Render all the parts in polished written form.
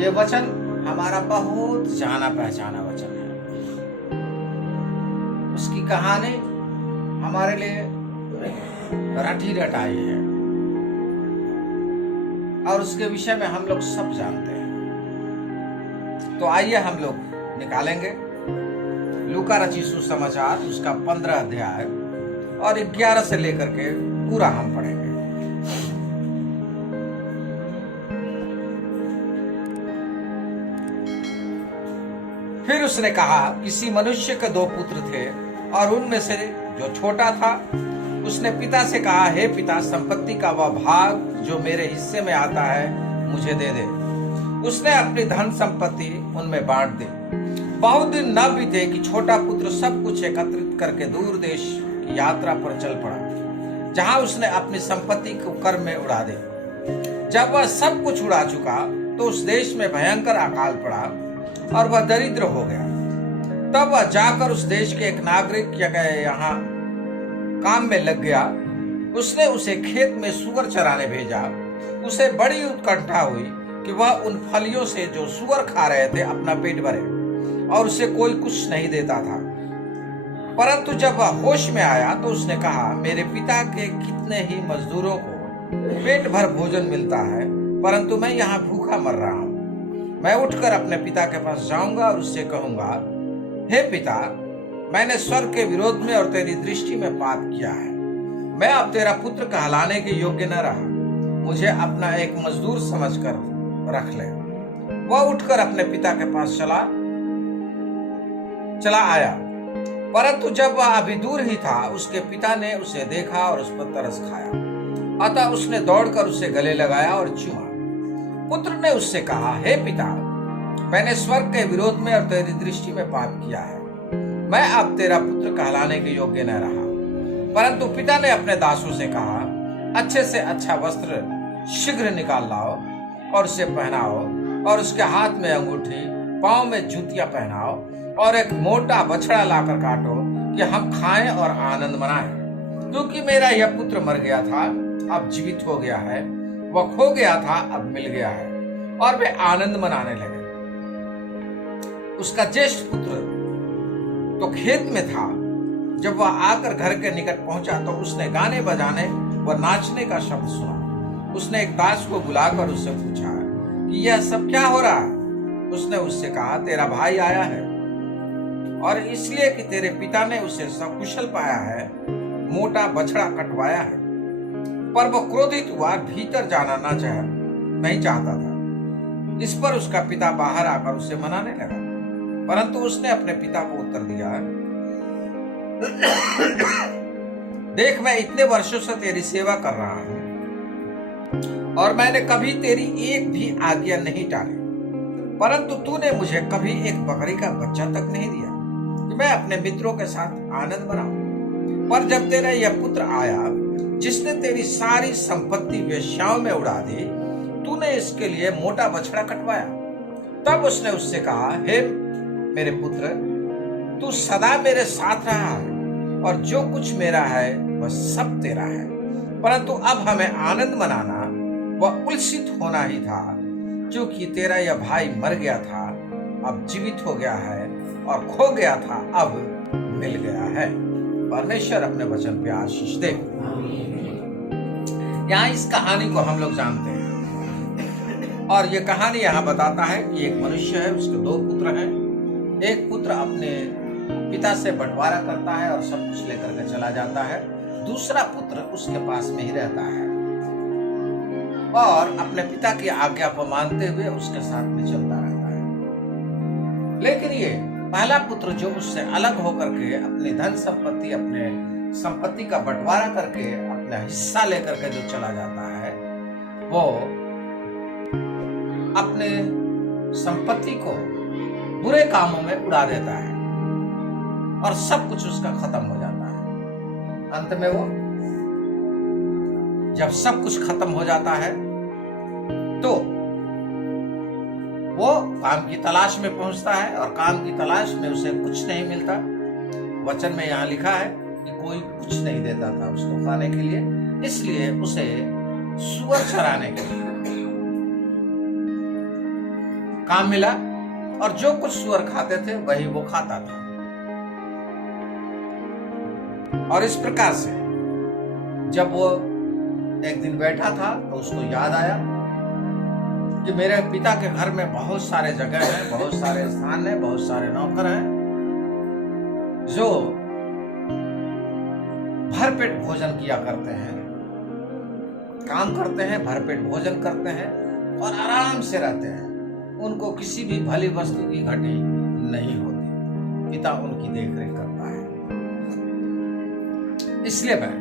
ये वचन हमारा बहुत जाना पहचाना वचन है। उसकी कहानी हमारे लिए रटी रटाई है और उसके विषय में हम लोग सब जानते हैं। तो आइए हम लोग निकालेंगे लूका रचित सुसमाचार उसका 15 अध्याय और 11 से लेकर के पूरा हम पढ़ेंगे। फिर उसने कहा, किसी मनुष्य के 2 पुत्र थे और उनमें से जो छोटा था उसने पिता से कहा, हे पिता, संपत्ति का वह भाग जो मेरे हिस्से में आता है मुझे दे दे। उसने अपनी धन संपत्ति उनमें बांट दी। बहुत दिन न बीते कि छोटा पुत्र सब कुछ एकत्रित करके दूर देश की यात्रा पर चल पड़ा, जहां उसने अपनी संपत्ति को कर में उड़ा दी। जब वह सब कुछ उड़ा चुका तो उस देश में भयंकर अकाल पड़ा और वह दरिद्र हो गया। तब वह जाकर उस देश के एक नागरिक के यहाँ काम में लग गया। उसने उसे खेत में सूअर चराने भेजा। उसे बड़ी उत्कंठा हुई कि वह उन फलियों से जो सूअर खा रहे थे अपना पेट भरे, और उसे कोई कुछ नहीं देता था। परंतु जब वह होश में आया तो उसने कहा, मेरे पिता के कितने ही मजदूरों को पेट भर भोजन मिलता है, परंतु मैं यहाँ भूखा मर रहा हूँ। मैं उठकर अपने पिता के पास जाऊंगा और उससे कहूंगा, हे पिता, मैंने स्वर्ग के विरोध में और तेरी दृष्टि में पाप किया है। मैं अब तेरा पुत्र कहलाने के योग्य न रहा। मुझे अपना एक मजदूर समझकर रख ले। वह उठकर अपने पिता के पास चला आया, परंतु जब वह अभी दूर ही था उसके पिता ने उसे देखा और उस पर तरस खाया। अतः उसने दौड़कर उसे गले लगाया और चूमा। पुत्र ने उससे कहा, हे पिता, मैंने स्वर्ग के विरोध में और तेरी दृष्टि में पाप किया है। मैं अब तेरा पुत्र कहलाने के योग्य न रहा। परंतु पिता ने अपने दासों से कहा, अच्छे से अच्छा वस्त्र शीघ्र निकाल लाओ और उसे पहनाओ, और उसके हाथ में अंगूठी, पांव में जूतियां पहनाओ, और एक मोटा बछड़ा लाकर काटो कि हम खाएं और आनंद मनाएं। क्योंकि मेरा यह पुत्र मर गया था, अब जीवित हो गया है। वह खो गया था, अब मिल गया है। और वे आनंद मनाने लगे। उसका ज्येष्ठ पुत्र तो खेत में था। जब वह आकर घर के निकट पहुंचा तो उसने गाने बजाने व नाचने का शब्द सुना। उसने एक दास को बुलाकर उससे पूछा कि यह सब क्या हो रहा है। उसने उससे कहा, तेरा भाई आया है और इसलिए कि तेरे पिता ने उसे सकुशल पाया है, मोटा बछड़ा कटवाया है। पर वह क्रोधित हुआ, भीतर जाना नहीं चाहता था। इस पर उसका पिता बाहर आकर उसे मनाने लगा, परंतु उसने अपने पिता को उत्तर दिया, देख, मैं इतने वर्षों से तेरी सेवा कर रहा हूं और मैंने कभी तेरी एक भी आज्ञा नहीं टाली, परंतु तूने मुझे कभी एक बकरी का बच्चा तक नहीं दिया कि मैं अपने मित्रों के साथ आनंद मनाऊं। पर जब तेरा यह पुत्र आया जिसने तेरी सारी संपत्ति वेश्याओं में उड़ा दी, तूने इसके लिए मोटा बछड़ा कटवाया। तब उसने उससे कहा, हे मेरे पुत्र, तू सदा मेरे साथ रहा है और जो कुछ मेरा है वह सब तेरा है। परंतु अब हमें आनंद मनाना व उल्सित होना ही था, क्योंकि तेरा यह भाई मर गया था, अब जीवित हो गया है, और खो गया था, अब मिल गया है। परमेश्वर अपने वचन पे आशीष दे। यहाँ इस कहानी को हम लोग जानते हैं, और ये कहानी यहाँ बताता है कि एक मनुष्य है, उसके 2 पुत्र हैं। एक पुत्र अपने पिता से बंटवारा करता है और सब कुछ लेकर के चला जाता है। दूसरा पुत्र उसके पास में ही रहता है और अपने पिता की आज्ञा को मानते हुए उसके साथ में चलता रहता है। लेकिन ये पहला पुत्र जो उससे अलग होकर के अपनी धन संपत्ति, अपने संपत्ति का बंटवारा करके अपना हिस्सा लेकर के जो चला जाता है, वो अपने संपत्ति को बुरे कामों में उड़ा देता है और सब कुछ उसका खत्म हो जाता है। अंत में वो जब सब कुछ खत्म हो जाता है तो वो काम की तलाश में पहुंचता है, और काम की तलाश में उसे कुछ नहीं मिलता। वचन में यहाँ लिखा है कि कोई कुछ नहीं देता था उसको खाने के लिए, इसलिए उसे सूअर चराने के लिए काम मिला और जो कुछ सुअर खाते थे वही वो खाता था। और इस प्रकार से जब वो एक दिन बैठा था तो उसको याद आया कि मेरे पिता के घर में बहुत सारे जगह हैं, बहुत सारे स्थान हैं, बहुत सारे नौकर हैं जो भरपेट भोजन किया करते हैं, काम करते हैं, भरपेट भोजन करते हैं और आराम से रहते हैं। उनको किसी भी भली वस्तु की घटी नहीं होती। पिता उनकी देखरेख करता है। इसलिए मैं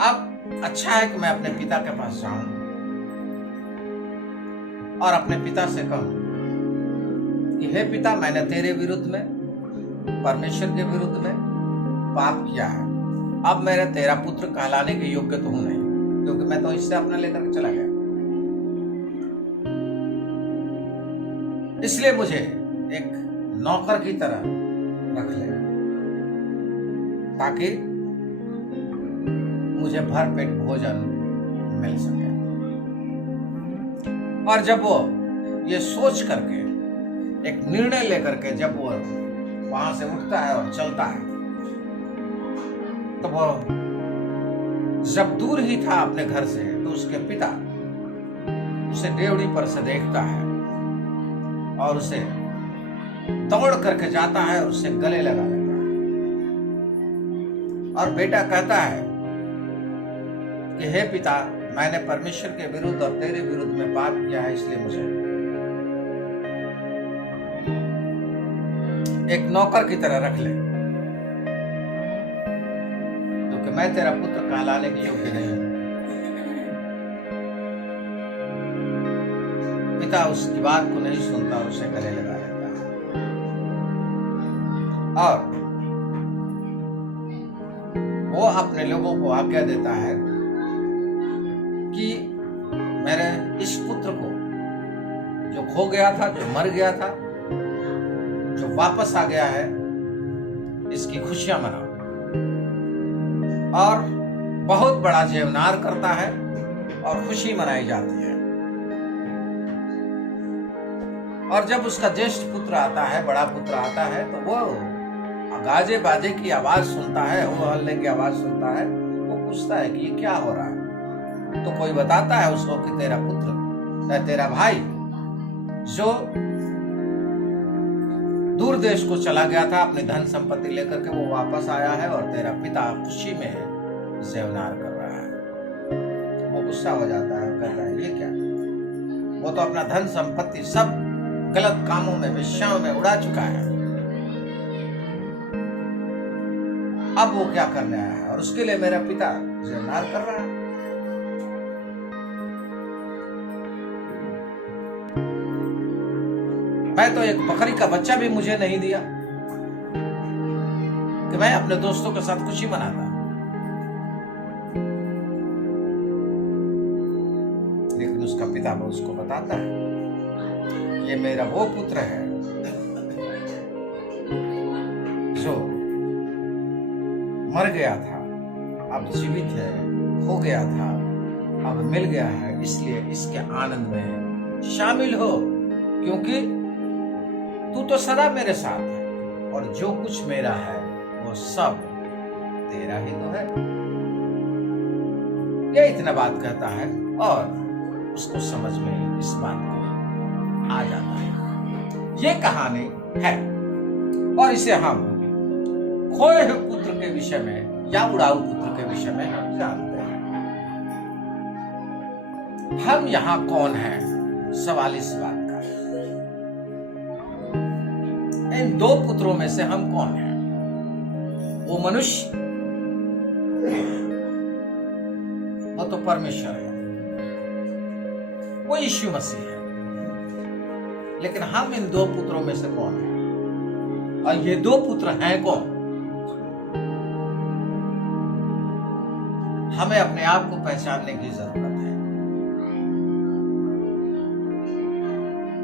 अब अच्छा है कि मैं अपने पिता के पास जाऊं और अपने पिता से कहूं कि हे पिता, मैंने तेरे विरुद्ध में, परमेश्वर के विरुद्ध में पाप किया है। अब मेरा तेरा पुत्र कहलाने के योग्य तो हूं नहीं, क्योंकि मैं तो इससे अपना लेकर के चला गया। इसलिए मुझे एक नौकर की तरह रख ले ताकि मुझे भरपेट भोजन मिल सके। और जब वो ये सोच करके एक निर्णय लेकर के जब वो वहां से उठता है और चलता है, तो वो जब दूर ही था अपने घर से, तो उसके पिता उसे डेवढ़ी पर से देखता है और उसे दौड़ करके जाता है और उसे गले लगा लेता है। और बेटा कहता है कि हे पिता, मैंने परमेश्वर के विरुद्ध और तेरे विरुद्ध में पाप किया है, इसलिए मुझे एक नौकर की तरह रख ले, क्योंकि मैं तेरा पुत्र कहलाने के योग्य नहीं हूं। पिता उसकी बात को नहीं सुनता, उसे गले लगा लेता है। और वो अपने लोगों को आज्ञा देता है कि मेरे इस पुत्र को, जो खो गया था, जो मर गया था, जो वापस आ गया है, इसकी खुशियां मनाओ। और बहुत बड़ा जेवनार करता है और खुशी मनाई जाती है। और जब उसका ज्येष्ठ पुत्र आता है, बड़ा पुत्र आता है, तो वो गाजे बाजे की आवाज सुनता है, हो हल्ले की आवाज सुनता है। वो पूछता है कि ये क्या हो रहा है। तो कोई बताता है उसको कि तेरा पुत्र, तेरा भाई जो दूर देश को चला गया था अपनी धन संपत्ति लेकर के, वो वापस आया है और तेरा पिता खुशी में जेवनार कर रहा है। वो गुस्सा हो जाता है और कहता है ये क्या, वो तो अपना धन संपत्ति सब गलत कामों में, वेश्याओं में उड़ा चुका है। अब वो क्या करने आया है और उसके लिए मेरा पिता जेवनार कर रहा है। मैं तो एक बकरी का बच्चा भी मुझे नहीं दिया कि मैं अपने दोस्तों के साथ खुशी मनाता। लेकिन उसका पिता उसको बताता है ये मेरा वो पुत्र है जो मर गया था, अब जीवित है, खो गया था, अब मिल गया है, इसलिए इसके आनंद में शामिल हो, क्योंकि तू तो सदा मेरे साथ है और जो कुछ मेरा है वो सब तेरा ही तो है। ये इतना बात कहता है और उसको समझ में इस बात को आ जाता है। ये कहानी है और इसे हम खोए हुए पुत्र के विषय में या उड़ाऊ पुत्र के विषय में हम जानते हैं। हम यहां कौन हैं, सवाल इस बात का। इन दो पुत्रों में से हम कौन हैं? वो मनुष्य, वो तो परमेश्वर है, वो यीशु मसीह है। लेकिन हम इन दो पुत्रों में से कौन हैं? और ये दो पुत्र हैं कौन? हमें अपने आप को पहचानने की जरूरत है।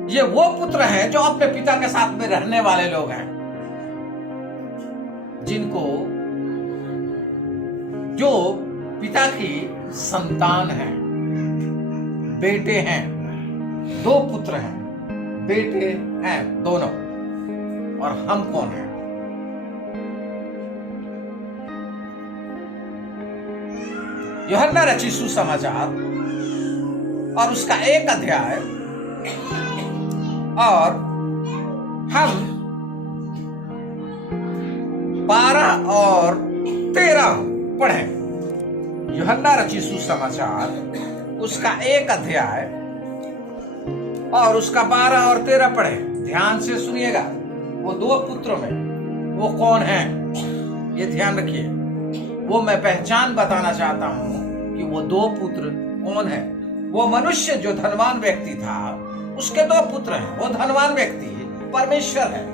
ये वो पुत्र हैं जो अपने पिता के साथ में रहने वाले लोग हैं, जिनको, जो पिता की संतान हैं, बेटे हैं, दो पुत्र हैं, बेटे हैं दोनों, और हम कौन हैं? यूहन्ना रचित सुसमाचार और उसका 1 अध्याय, और हम 12 और 13 पढ़ें। यूहन्ना रचित सुसमाचार उसका 1 अध्याय और उसका 12 और 13 पढ़ें। ध्यान से सुनिएगा। वो 2 पुत्रों में वो कौन है, ये ध्यान रखिए। वो मैं पहचान बताना चाहता हूं कि वो 2 पुत्र कौन है। वो मनुष्य जो धनवान व्यक्ति था, उसके 2 पुत्र हैं। वो धनवान व्यक्ति परमेश्वर है,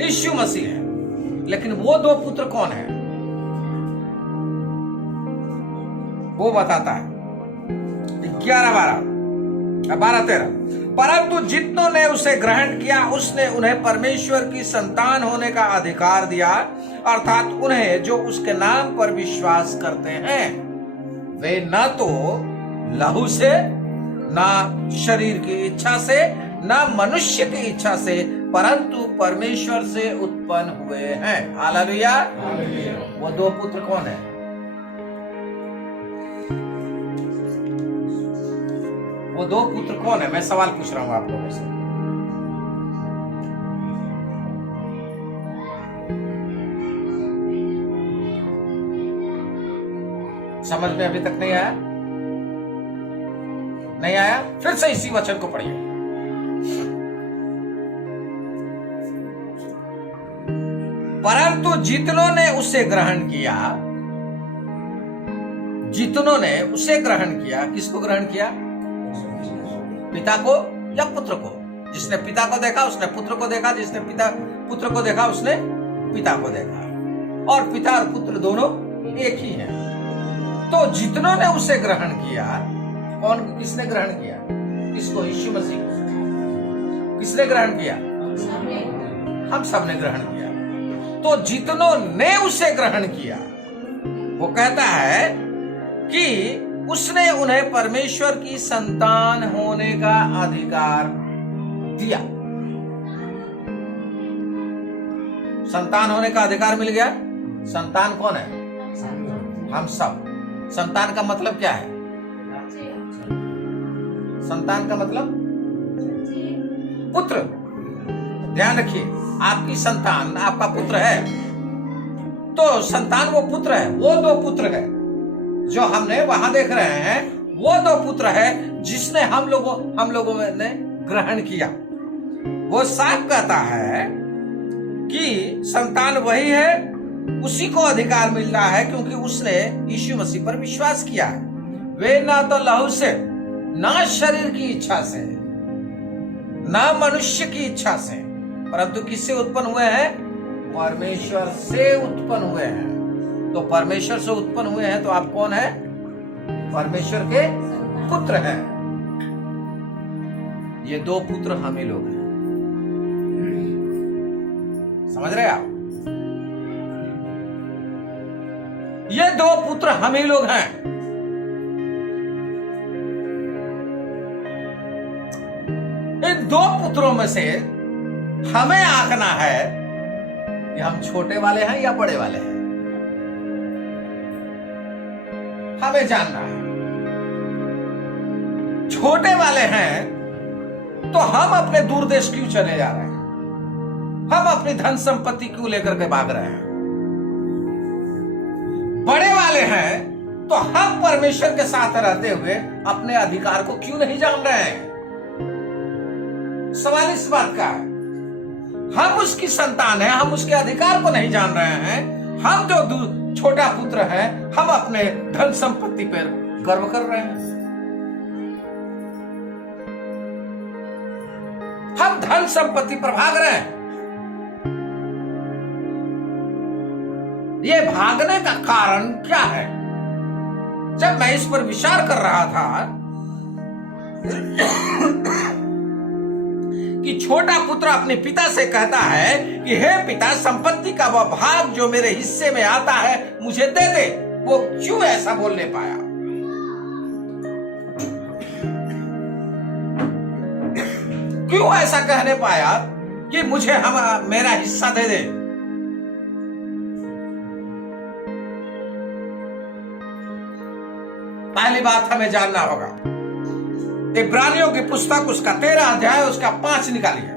यीशु मसीह है, लेकिन वो 2 पुत्र कौन है वो बताता है। 12-13। परंतु जितनों ने उसे ग्रहण किया, उसने उन्हें परमेश्वर की संतान होने का अधिकार दिया, अर्थात उन्हें जो उसके नाम पर विश्वास करते हैं। वे न तो लहू से, न शरीर की इच्छा से, न मनुष्य की इच्छा से, परंतु परमेश्वर से उत्पन्न हुए हैं। हालेलुया। वो 2 पुत्र कौन है? वो 2 पुत्र कौन है? मैं सवाल पूछ रहा हूं आप लोगों से। समझ में अभी तक नहीं आया? नहीं आया? फिर से इसी वचन को पढ़िए। परंतु जितनों ने उसे ग्रहण किया, जितनों ने उसे ग्रहण किया, किसको ग्रहण किया? पिता को या पुत्र को? जिसने पिता को देखा उसने पुत्र को देखा, जिसने पुत्र को देखा उसने पिता को देखा, और पिता और पुत्र दोनों एक ही हैं। तो जितनों ने उसे ग्रहण किया, कौन, किसने ग्रहण किया? किसको? यीशु मसीह को। किसने ग्रहण किया? हम सब ने ग्रहण किया। तो जितनों ने उसे ग्रहण किया, वो कहता है कि उसने उन्हें परमेश्वर की संतान होने का अधिकार दिया। संतान होने का अधिकार मिल गया। संतान कौन है? हम सब। संतान का मतलब क्या है? संतान का मतलब पुत्र। ध्यान रखिए, आपकी संतान आपका पुत्र है, तो संतान वो पुत्र है। वो 2 पुत्र है जो हमने वहां देख रहे हैं। वो 2 पुत्र है जिसने हम लोगों ने ग्रहण किया। वो साफ कहता है कि संतान वही है, उसी को अधिकार मिल रहा है, क्योंकि उसने यीशु मसीह पर विश्वास किया है। वे ना तो लहू से, ना शरीर की इच्छा से, ना मनुष्य की इच्छा से, परंतु किससे उत्पन्न हुए हैं? परमेश्वर से उत्पन्न हुए हैं। तो परमेश्वर से उत्पन्न हुए हैं, तो आप कौन है? परमेश्वर के पुत्र हैं। ये 2 पुत्र हम ही लोग हैं। समझ रहे आप? ये 2 पुत्र हम ही लोग हैं। इन 2 पुत्रों में से हमें आंकना है कि हम छोटे वाले हैं या बड़े वाले हैं। हमें जानना है। छोटे वाले हैं तो हम अपने दूर देश क्यों चले जा रहे हैं? हम अपनी धन संपत्ति क्यों लेकर के भाग रहे हैं? बड़े वाले हैं तो हम परमेश्वर के साथ रहते हुए अपने अधिकार को क्यों नहीं जान रहे हैं? सवाल इस बात का है। हम उसकी संतान हैं, हम उसके अधिकार को नहीं जान रहे हैं। हम जो छोटा पुत्र है, हम अपने धन संपत्ति पर गर्व कर रहे हैं। हम धन संपत्ति पर भाग रहे हैं। ये भागने का कारण क्या है? जब मैं इस पर विचार कर रहा था कि छोटा पुत्र अपने पिता से कहता है कि हे पिता, संपत्ति का वह भाग जो मेरे हिस्से में आता है मुझे दे दे। वो क्यों ऐसा बोलने पाया? क्यों ऐसा कहने पाया कि मुझे मेरा हिस्सा दे दे? पहली बात हमें जानना होगा, इब्रानियों की पुस्तक उसका 13 अध्याय उसका 5 निकालिए।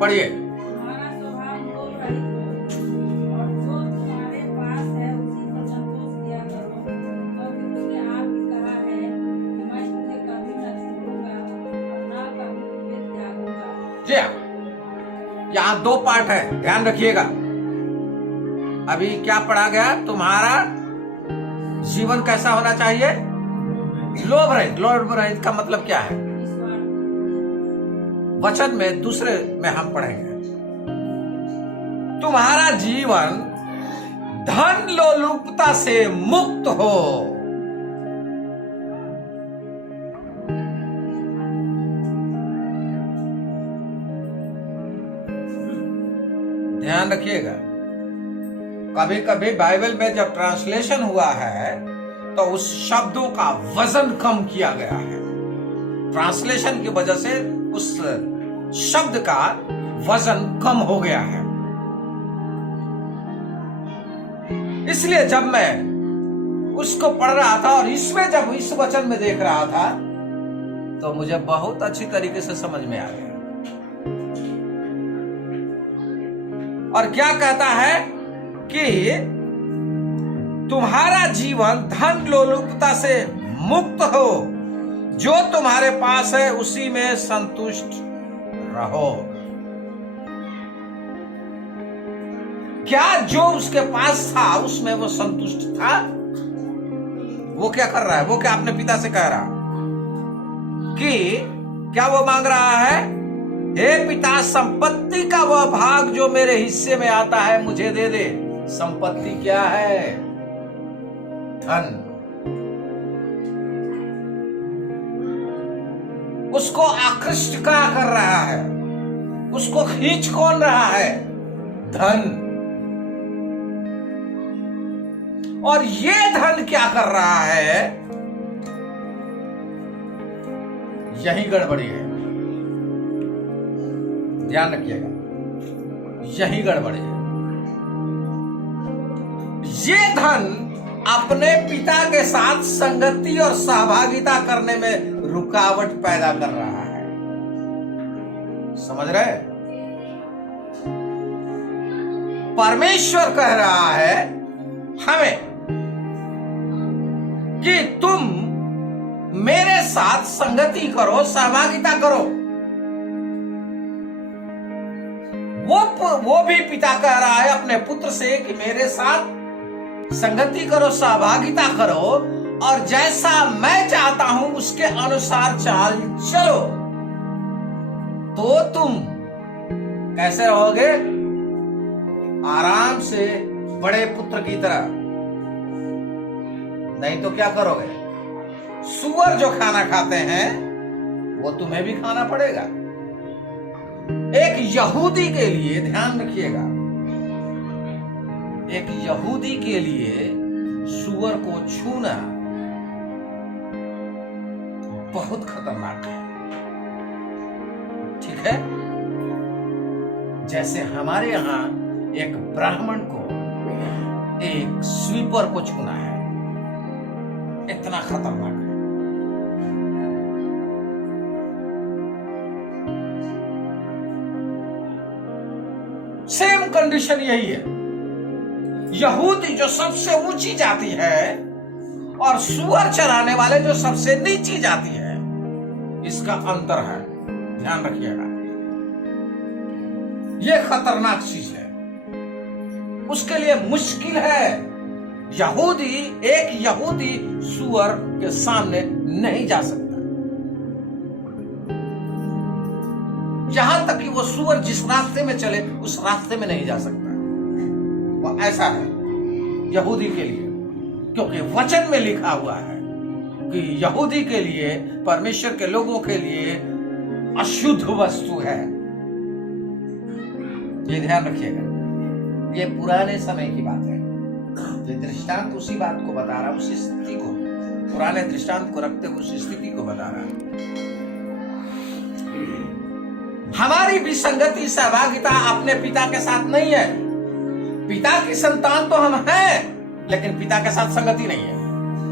पढ़िए। तुम्हारा स्वभाव लोभ रहित हो और जो तुम्हारे पास है उसी पर संतोष किया करो, क्योंकि उसने आप ही कहा है कि मैं तुझे कभी न छोड़ूंगा और न कभी तुझे त्यागूंगा। जी हाँ, यहाँ 2 पार्ट है, ध्यान रखिएगा। अभी क्या पढ़ा गया? तुम्हारा जीवन कैसा होना चाहिए? लोभ रहित। लोभ रहित का मतलब क्या है? वचन में दूसरे में हम पढ़ेंगे, तुम्हारा जीवन धन लोलुपता से मुक्त हो। ध्यान रखिएगा, कभी कभी बाइबल में जब ट्रांसलेशन हुआ है तो उस शब्दों का वजन कम किया गया है। ट्रांसलेशन की वजह से उस शब्द का वजन कम हो गया है। इसलिए जब मैं उसको पढ़ रहा था और इसमें जब इस वचन में देख रहा था तो मुझे बहुत अच्छी तरीके से समझ में आ गया। और क्या कहता है कि तुम्हारा जीवन धन लोलुपता से मुक्त हो, जो तुम्हारे पास है उसी में संतुष्ट रहो। क्या जो उसके पास था उसमें वो संतुष्ट था? वो क्या कर रहा है? वो क्या अपने पिता से कह रहा कि क्या वो मांग रहा है? हे पिता, संपत्ति का वह भाग जो मेरे हिस्से में आता है मुझे दे दे। संपत्ति क्या है? धन। उसको आकृष्ट क्या कर रहा है? उसको खींच कौन रहा है? धन। और ये धन क्या कर रहा है? यही गड़बड़ी है, ध्यान रखिएगा, यही गड़बड़ी है। ये धन अपने पिता के साथ संगति और सहभागिता करने में रुकावट पैदा कर रहा है। समझ रहे? परमेश्वर कह रहा है हमें कि तुम मेरे साथ संगति करो, सहभागिता करो। वो भी पिता कह रहा है अपने पुत्र से कि मेरे साथ संगति करो, सहभागिता करो, और जैसा मैं चाहता हूं उसके अनुसार चाल चलो, तो तुम कैसे रहोगे? आराम से बड़े पुत्र की तरह। नहीं तो क्या करोगे? सूअर जो खाना खाते हैं वो तुम्हें भी खाना पड़ेगा। एक यहूदी के लिए, ध्यान रखिएगा, एक यहूदी के लिए सूअर को छूना बहुत खतरनाक है। ठीक है? जैसे हमारे यहां एक ब्राह्मण को एक स्वीपर को छूना है, इतना खतरनाक है। सेम कंडीशन यही है। यहूदी जो सबसे ऊंची जाति है और सुअर चराने वाले जो सबसे नीची जाति है, इसका अंतर है, ध्यान रखिएगा। यह खतरनाक चीज है, उसके लिए मुश्किल है। एक यहूदी सुअर के सामने नहीं जा सकता। यहां तक कि वो सुअर जिस रास्ते में चले उस रास्ते में नहीं जा सकता। वो ऐसा है यहूदी के लिए, क्योंकि वचन में लिखा हुआ है कि यहूदी के लिए, परमेश्वर के लोगों के लिए अशुद्ध वस्तु है। ये ध्यान रखिएगा, ये पुराने समय की बात है। ये दृष्टांत उसी बात को बता रहा है, उस स्थिति को, पुराने दृष्टांत को रखते हुए उस स्थिति को बता रहा है। हमारी भी संगति, सहभागिता अपने पिता के साथ नहीं है। पिता की संतान तो हम हैं, लेकिन पिता के साथ संगति नहीं है।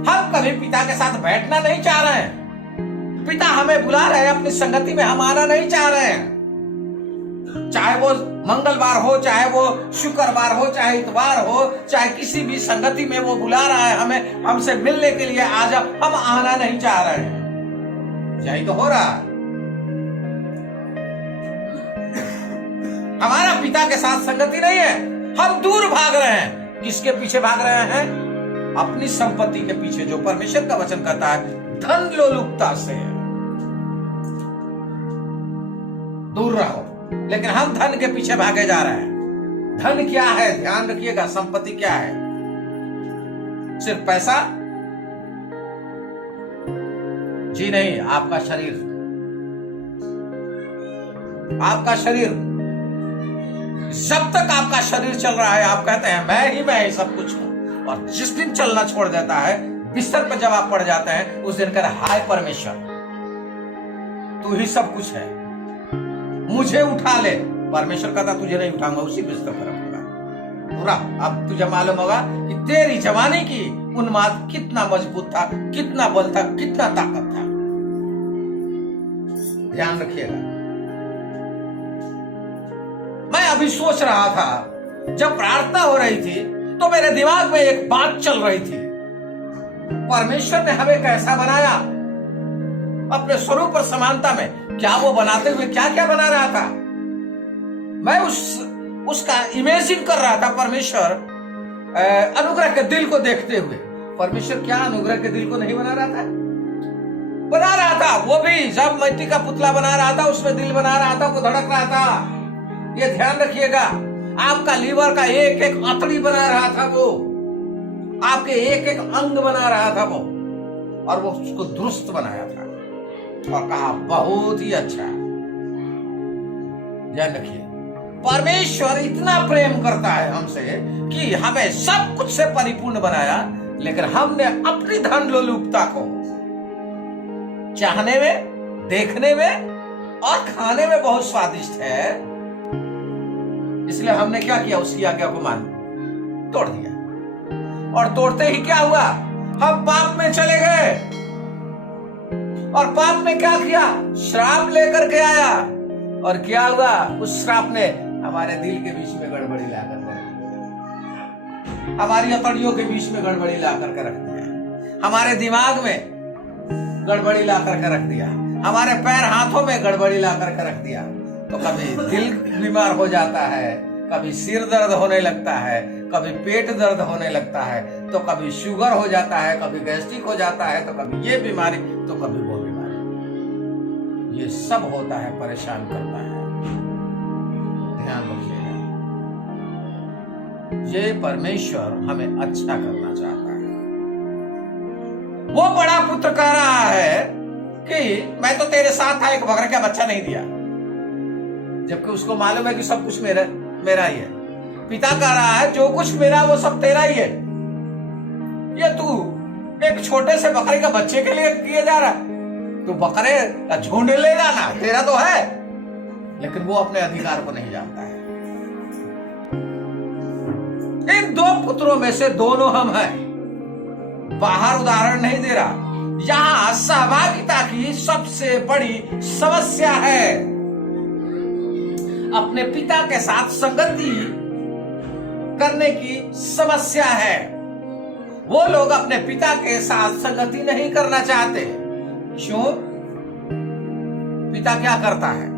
हम कभी पिता के साथ बैठना नहीं चाह रहे हैं। पिता हमें बुला रहे हैं, अपनी संगति में हम आना नहीं चाह रहे हैं। चाहे वो मंगलवार हो, चाहे वो शुक्रवार हो, चाहे इतवार हो, चाहे किसी भी संगति में वो बुला रहा है हमें, हमसे मिलने के लिए आ जाओ, हम आना नहीं चाह रहे हैं। यही तो हो रहा है। हमारा पिता के साथ संगति नहीं है, हम दूर भाग रहे हैं। किसके पीछे भाग रहे हैं? अपनी संपत्ति के पीछे, जो परमेश्वर का वचन कहता है धन लोलुपता से दूर रहो। लेकिन हम धन के पीछे भागे जा रहे हैं। धन क्या है? ध्यान रखिएगा, संपत्ति क्या है? सिर्फ पैसा? जी नहीं, आपका शरीर। आपका शरीर, जब तक आपका शरीर चल रहा है आप कहते हैं मैं ही सब कुछ हूं, और जिस दिन चलना छोड़ देता है, बिस्तर पर जब आप पड़ जाते हैं, उस दिन कहते हाय परमेश्वर तू ही सब कुछ है, मुझे उठा ले। परमेश्वर कहता तुझे नहीं उठाऊंगा, उसी बिस्तर पर रखूंगा पूरा। अब तुझे मालूम होगा कि तेरी जवानी की उन्माद कितना मजबूत था, कितना बल था, कितना ताकत था। ध्यान रखिएगा। मैं अभी सोच रहा था, जब प्रार्थना हो रही थी तो मेरे दिमाग में एक बात चल रही थी। परमेश्वर ने हमें कैसा बनाया, अपने स्वरूप और समानता में। क्या वो बनाते हुए क्या क्या बना रहा था? मैं उसका इमेजिन कर रहा था। परमेश्वर अनुग्रह के दिल को देखते हुए, परमेश्वर क्या अनुग्रह के दिल को नहीं बना रहा था? बना रहा था। वो भी जब मिट्टी का पुतला बना रहा था, उसमें दिल बना रहा था, वो धड़क रहा था। ये ध्यान रखिएगा, आपका लीवर का एक एक अतड़ी बना रहा था वो, आपके एक एक अंग बना रहा था वो, और वो उसको दुरुस्त बनाया था और कहा बहुत ही अच्छा। ध्यान रखिए, परमेश्वर इतना प्रेम करता है हमसे कि हमें सब कुछ से परिपूर्ण बनाया, लेकिन हमने अपनी धन लोलुपता को चाहने में, देखने में और खाने में बहुत स्वादिष्ट है, इसलिए हमने क्या किया? उसकी आज्ञा को मान तोड़ दिया। और तोड़ते ही क्या हुआ? हम पाप में चले गए। और पाप में क्या किया? श्राप लेकर के आया। और क्या हुआ? उस श्राप ने हमारे दिल के बीच में गड़बड़ी लाकर के रख दिया, हमारी अतड़ियों के बीच में गड़बड़ी लाकर के रख दिया, हमारे दिमाग में गड़बड़ी लाकर के रख दिया, हमारे पैर हाथों में गड़बड़ी लाकर के रख दिया। तो कभी दिल बीमार हो जाता है, कभी सिर दर्द होने लगता है, कभी पेट दर्द होने लगता है, तो कभी शुगर हो जाता है, कभी गैस्ट्रिक हो जाता है, तो कभी ये बीमारी, तो कभी वो बीमारी। ये सब होता है, परेशान करता है। ध्यान रखिएगा, ये परमेश्वर हमें अच्छा करना चाहता है। वो बड़ा पुत्र कह रहा है कि मैं तो तेरे साथ था, एक बकरे का बच्चा नहीं दिया, जबकि उसको मालूम है कि सब कुछ मेरा ही है। पिता कह रहा है जो कुछ मेरा वो सब तेरा ही है। ये तू एक छोटे से बकरे का बच्चे के लिए किए जा रहा है, तू बकरे का झुंड ले जाना तेरा तो है, लेकिन वो अपने अधिकार को नहीं जानता है। इन दो पुत्रों में से दोनों हम हैं। बाहर उदाहरण नहीं दे रहा, यहां सहभागिता की सबसे बड़ी समस्या है। अपने पिता के साथ संगति करने की समस्या है। वो लोग अपने पिता के साथ संगति नहीं करना चाहते। क्यों? पिता क्या करता है?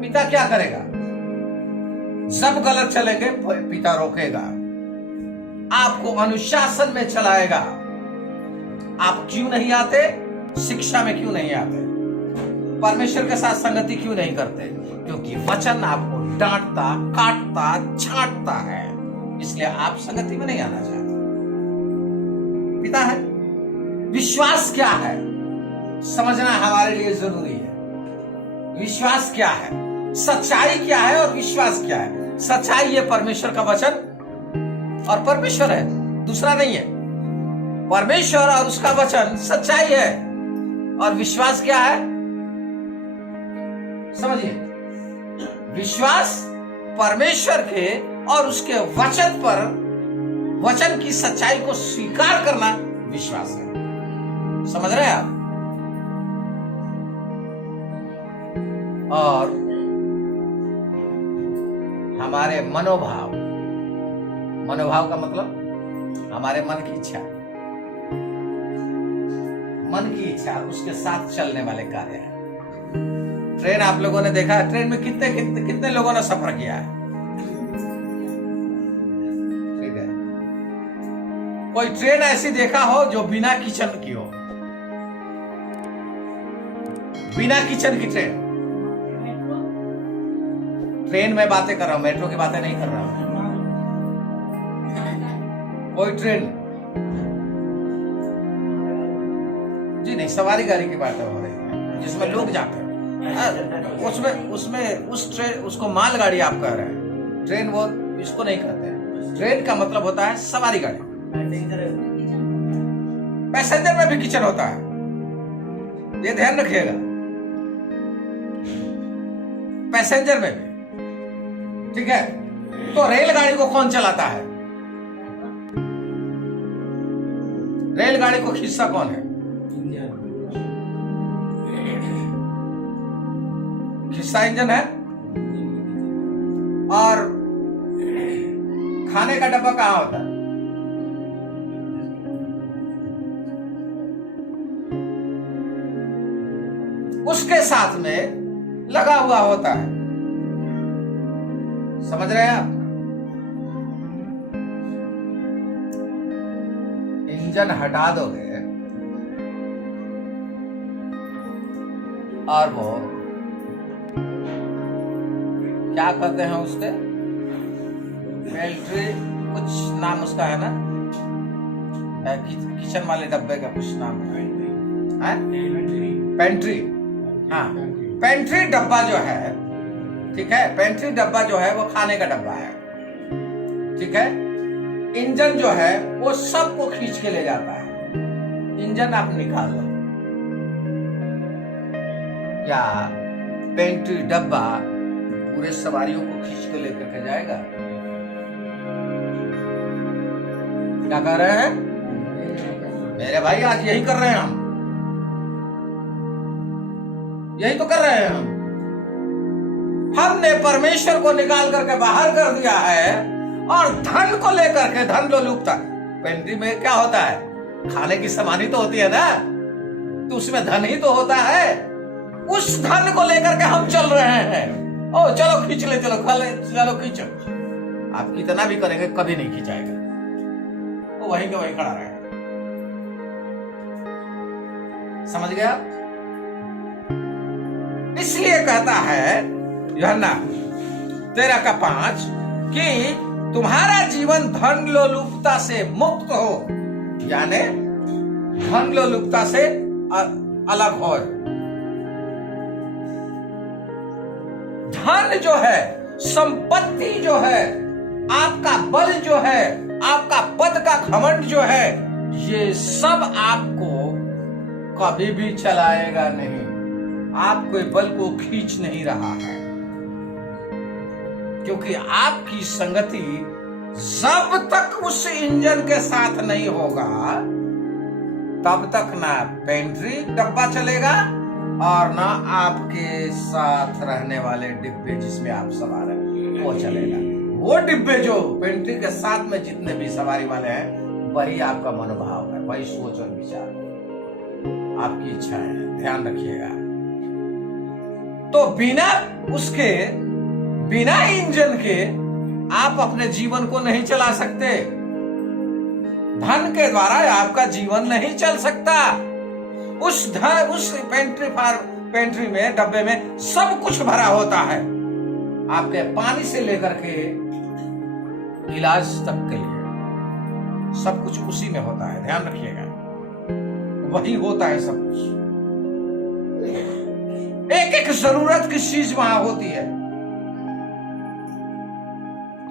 पिता क्या करेगा? जब गलत चलेंगे पिता रोकेगा, आपको अनुशासन में चलाएगा। आप क्यों नहीं आते? शिक्षा में क्यों नहीं आते? परमेश्वर के साथ संगति क्यों नहीं करते? क्योंकि वचन आपको डांटता, काटता, छांटता है, इसलिए आप संगति में नहीं आना चाहते। पिता है, विश्वास क्या है समझना हमारे लिए जरूरी है। विश्वास क्या है, सच्चाई क्या है और विश्वास क्या है। सच्चाई ये परमेश्वर का वचन और परमेश्वर है, दूसरा नहीं है। परमेश्वर और उसका वचन सच्चाई है। और विश्वास क्या है समझिए, विश्वास परमेश्वर के और उसके वचन पर, वचन की सच्चाई को स्वीकार करना विश्वास है। समझ रहे हैं आप? और हमारे मनोभाव, मनोभाव का मतलब हमारे मन की इच्छा, मन की इच्छा उसके साथ चलने वाले कार्य है। ट्रेन आप लोगों ने देखा है, ट्रेन में कितने कितने कितने लोगों ने सफर किया है, ठीक है। कोई ट्रेन ऐसी देखा हो जो बिना किचन की हो, बिना किचन की ट्रेन। मेट्रो, ट्रेन में बातें कर रहा हूं, मेट्रो की बातें नहीं कर रहा हूं। कोई ट्रेन, जी नहीं, सवारी गाड़ी की बातें हो रही है जिसमें लोग जाते हैं। उस ट्रेन, उसको मालगाड़ी आप कह रहे हैं, ट्रेन वो इसको नहीं कहते हैं। ट्रेन का मतलब होता है सवारी गाड़ी। पैसेंजर में भी किचन होता है, ये ध्यान रखिएगा। पैसेंजर में भी, ठीक है। तो रेलगाड़ी को कौन चलाता है? रेलगाड़ी को खिस्सा कौन है? खिस्सा इंजन है। और खाने का डब्बा कहां होता है? उसके साथ में लगा हुआ होता है। समझ रहे हैं आप? इंजन हटा दोगे और वो क्या कहते हैं उसके, पेल्ट्री कुछ नाम उसका है ना, किचन वाले डब्बे का कुछ नाम है, पेंट्री। हाँ, पेंट्री डब्बा जो है, ठीक है, पेंट्री डब्बा जो है वो खाने का डब्बा है, ठीक है। इंजन जो है वो सबको खींच के ले जाता है। इंजन आप निकाल लो, क्या पेंट्री डब्बा पूरे सवारियों को खींच के लेकर के जाएगा? क्या कर रहे हैं मेरे भाई? आज यही कर रहे हैं हम, यही तो कर रहे हैं हम। हमने परमेश्वर को निकाल करके बाहर कर दिया है और धन को लेकर के, धन लोलुपता। पेंट्री में क्या होता है? खाने की सामान ही तो होती है ना, तो उसमें धन ही तो होता है। उस धन को लेकर के हम चल रहे हैं। ओ चलो खींच ले, चलो खा ले, चलो खींचो। आप कितना भी करेंगे कभी नहीं खींचाएगा, वो वहीं के वहीं खड़ा रहेगा। समझ गया? इसलिए कहता है यूहन्ना 13:5 कि तुम्हारा जीवन धन लोलुपता से मुक्त हो, यानी धन लोलुपता से अलग हो। धन जो है, संपत्ति जो है, आपका बल जो है, आपका पद का घमंड जो है, ये सब आपको कभी भी चलाएगा नहीं। आपके बल को खींच नहीं रहा है, क्योंकि आपकी संगति जब तक उस इंजन के साथ नहीं होगा तब तक ना पेंट्री डब्बा चलेगा और ना आपके साथ रहने वाले डिब्बे जिसमें आप सवार हैं वो चलेगा। वो डिब्बे जो पेंट्री के साथ में जितने भी सवारी वाले हैं, वही आपका मनोभाव है, वही सोच और विचार, आपकी इच्छा है। ध्यान रखिएगा। तो बिना उसके, बिना इंजन के आप अपने जीवन को नहीं चला सकते। धन के द्वारा आपका जीवन नहीं चल सकता। उस पेंट्री में, डब्बे में सब कुछ भरा होता है, आपके पानी से लेकर के इलाज तक के लिए सब कुछ उसी में होता है। ध्यान रखिएगा। वही होता है सब कुछ। एक एक जरूरत की चीज वहां होती है,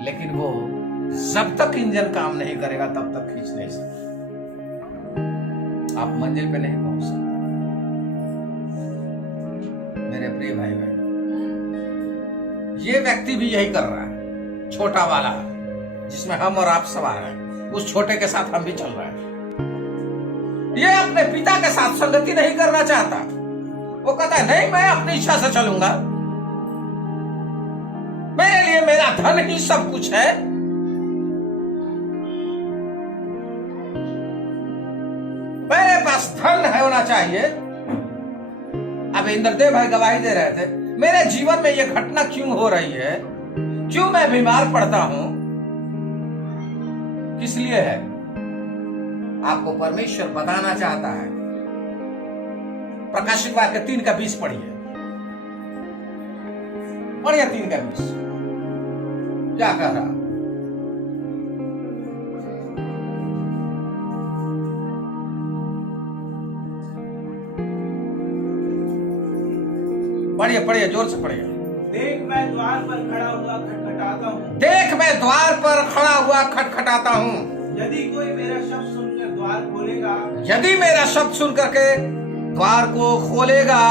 लेकिन वो जब तक इंजन काम नहीं करेगा तब तक खींच नहीं सकते, आप मंजिल पे नहीं पहुंच सकते। मेरे प्रिय भाई बहन, ये व्यक्ति भी यही कर रहा है, छोटा वाला जिसमें हम और आप सवार हैं, उस छोटे के साथ हम भी चल रहे हैं। ये अपने पिता के साथ संगति नहीं करना चाहता। वो कहता है नहीं, मैं अपनी इच्छा से चलूंगा, मेरे लिए मेरा धन ही सब कुछ है। मेरे पास धन है होना चाहिए। अब इंद्रदेव भाई गवाही दे रहे थे, मेरे जीवन में यह घटना क्यों हो रही है, क्यों मैं बीमार पड़ता हूं, किस लिए है, आपको परमेश्वर बताना चाहता है। प्रकाशित वाक्य 3:20 पढ़िए, पढ़िए 3:20 क्या कह रहा। पढ़िए पढ़िए, जोर से पढ़िए। देख मैं द्वार पर खड़ा हुआ खटखटाता हूँ। देख मैं द्वार पर खड़ा हुआ खटखटाता हूँ। यदि कोई मेरा शब्द सुनकर द्वार खोलेगा, यदि मेरा शब्द सुन करके द्वार को खोलेगा,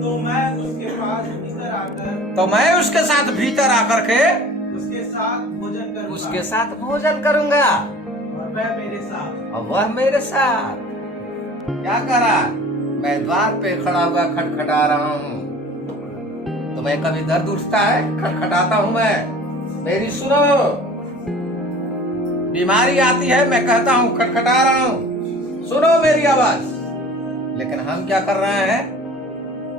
तो मैं उसके पास भीतर आकर, तो मैं उसके साथ भीतर आकर के उसके साथ भोजन करूंगा, उसके साथ भोजन करूंगा, और वह मेरे साथ। और वह मेरे साथ। क्या करा, मैं द्वार पे खड़ा हुआ खटखटा रहा हूँ। तुम्हें कभी दर्द उठता है, खटखटाता हूं मैं, मेरी सुनो। बीमारी आती है, मैं कहता हूं, खटखटा रहा हूं, सुनो मेरी आवाज। लेकिन हम क्या कर रहे हैं,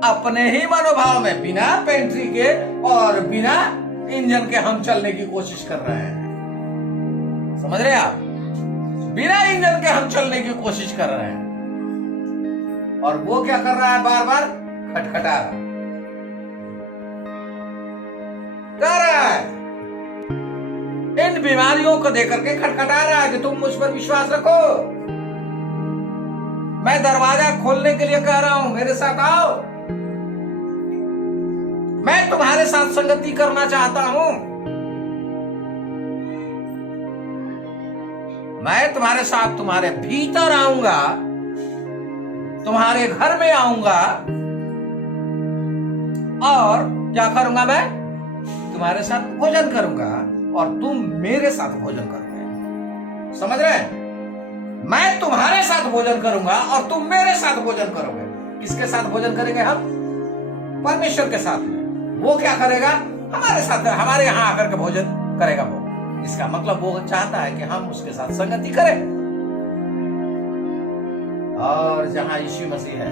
अपने ही मनोभाव में बिना पेंट्री के और बिना इंजन के हम चलने की कोशिश कर रहे हैं। समझ रहे आप, बिना इंजन के हम चलने की कोशिश कर रहे हैं, और वो क्या कर रहा है, बार बार खटखटा रहा है, कर रहा है। इन बीमारियों को देकर के खटखटा रहा है कि तुम मुझ पर विश्वास रखो। मैं दरवाजा खोलने के लिए कह रहा हूं, मेरे साथ आओ। मैं तुम्हारे साथ संगति करना चाहता हूं। मैं तुम्हारे साथ तुम्हारे भीतर आऊंगा, तुम्हारे घर में आऊंगा, और क्या करूंगा, मैं तुम्हारे साथ भोजन करूंगा और तुम मेरे साथ भोजन करोगे। समझ रहे हैं, मैं तुम्हारे साथ भोजन करूंगा और तुम मेरे साथ भोजन करोगे। किसके साथ भोजन करेंगे हम, परमेश्वर के साथ में। वो क्या करेगा, हमारे साथ, हमारे यहां आकर के भोजन करेगा वो। इसका मतलब वो चाहता है कि हम उसके साथ संगति करें। और जहां यीशु मसीह है,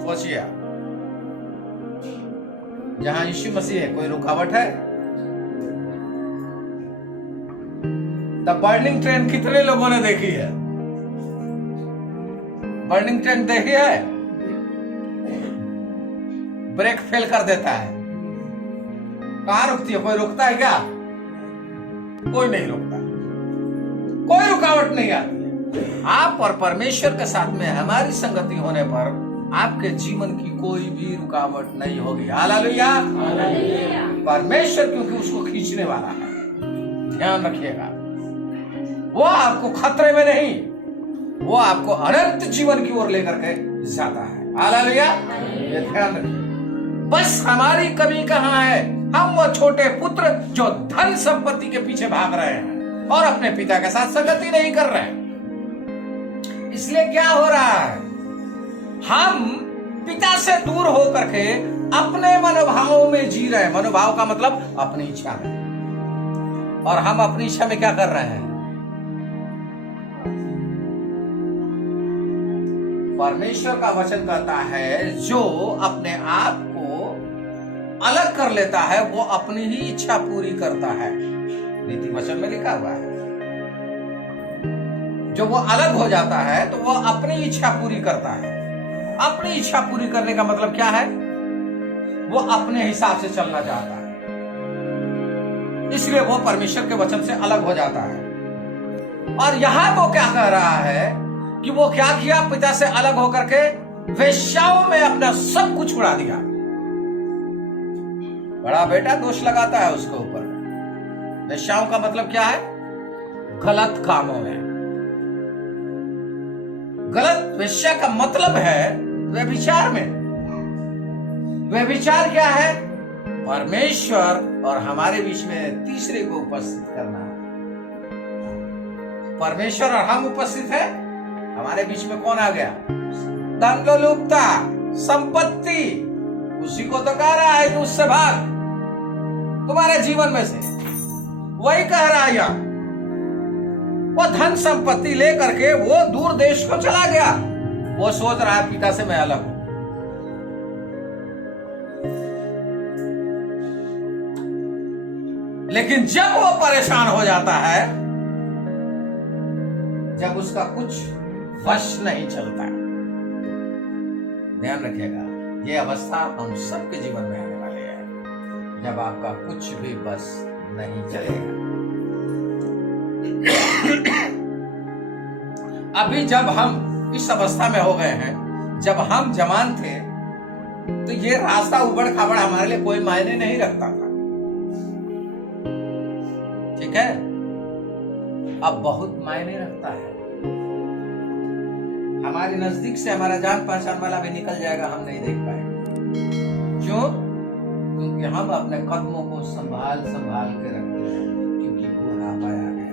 सोचिए, जहां यीशु मसीह है, कोई रुकावट है? द बर्निंग ट्रेन कितने लोगों ने देखी है? बर्निंग ट्रेन देखी है? ब्रेक फेल कर देता है, कहां रुकती है? कोई रुकता है क्या? कोई नहीं रुकता, कोई रुकावट नहीं आती है। आप और परमेश्वर के साथ में हमारी संगति होने पर आपके जीवन की कोई भी रुकावट नहीं होगी। हालेलुया। परमेश्वर क्योंकि उसको खींचने वाला है, ध्यान रखिएगा। वो आपको खतरे में नहीं, वो आपको अनंत जीवन की ओर लेकर के जाता है। हालेलुया, ये ध्यान रखिए। बस हमारी कमी कहां है, हम वो छोटे पुत्र जो धन संपत्ति के पीछे भाग रहे हैं और अपने पिता के साथ संगति नहीं कर रहे हैं। इसलिए क्या हो रहा है, हम पिता से दूर होकर के अपने मनोभाव में जी रहे हैं। मनोभाव का मतलब अपनी इच्छा में, और हम अपनी इच्छा में क्या कर रहे हैं? परमेश्वर का वचन कहता है, जो अपने आप को अलग कर लेता है वो अपनी ही इच्छा पूरी करता है। नीति वचन में लिखा हुआ है, जो वो अलग हो जाता है तो वो अपनी इच्छा पूरी करता है। अपनी इच्छा पूरी करने का मतलब क्या है? वो अपने हिसाब से चलना चाहता है, इसलिए वो परमेश्वर के वचन से अलग हो जाता है। और यहां वो क्या कह रहा है कि वो क्या किया, पिता से अलग होकर के वेश्याओं में अपना सब कुछ उड़ा दिया। बड़ा बेटा दोष लगाता है उसके ऊपर। वेश्याओं का मतलब क्या है? गलत कामों में। गलत वेश्या का मतलब है व्यभिचार में। व्यभिचार क्या है? परमेश्वर और हमारे बीच में तीसरे को उपस्थित करना। परमेश्वर और हम उपस्थित है, हमारे बीच में कौन आ गया? धन लोलुपता, संपत्ति। उसी को तो कह रहा है उससे भाग, तुम्हारे जीवन में से वही कह रहा है। वो धन संपत्ति लेकर के वो दूर देश को चला गया। वो सोच रहा है पिता से मैं अलग हूं। लेकिन जब वो परेशान हो जाता है, जब उसका कुछ वश नहीं चलता, ध्यान रखिएगा, ये अवस्था हम सबके जीवन में आने वाली है, जब आपका कुछ भी बस नहीं चलेगा। अभी जब हम इस अवस्था में हो गए हैं, जब हम जवान थे, तो ये रास्ता उबड़ खाबड़ हमारे लिए कोई मायने नहीं रखता था, ठीक है? अब बहुत मायने रखता है। हमारे नजदीक से हमारा जान पहचान वाला भी निकल जाएगा, हम नहीं देख पाएंगे। क्यों? क्योंकि हम अपने कदमों को संभाल संभाल के रखते हैं, क्योंकि बुढ़ापा आ गया।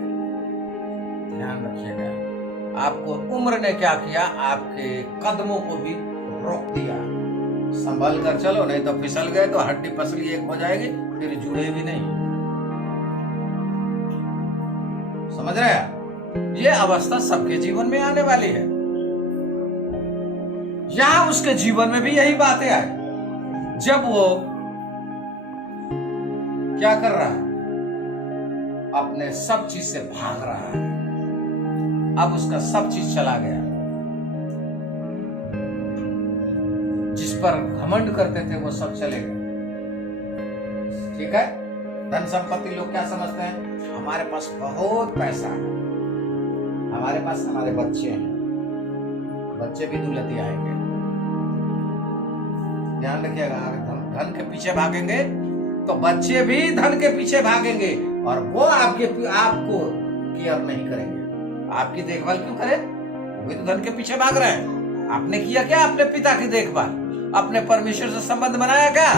ध्यान रखिएगा, आपको उम्र ने क्या किया? आपके कदमों को भी रोक दिया। संभल कर चलो, नहीं तो फिसल गए तो हड्डी पसली एक हो जाएगी, फिर जुड़े भी नहीं। समझ रहे हैं? ये अवस्था सबके जीवन में आने वाली है। यहां उसके जीवन में भी यही बातें आई, जब वो क्या कर रहा है? अपने सब चीज से भाग रहा है। अब उसका सब चीज चला गया। जिस पर घमंड करते थे वो सब चले गए, ठीक है? धन संपत्ति लोग क्या समझते हैं? हमारे पास बहुत पैसा है, हमारे पास हमारे बच्चे हैं, बच्चे भी दुलती आएंगे। ध्यान रखिएगा, अगर धन के पीछे भागेंगे तो बच्चे भी धन के पीछे भागेंगे, और वो आपको केयर नहीं करेंगे। आपकी देखभाल क्यों करें? वो तो धन के पीछे भाग रहे हैं। आपने किया क्या अपने पिता की देखभाल? अपने परमेश्वर से संबंध बनाया क्या?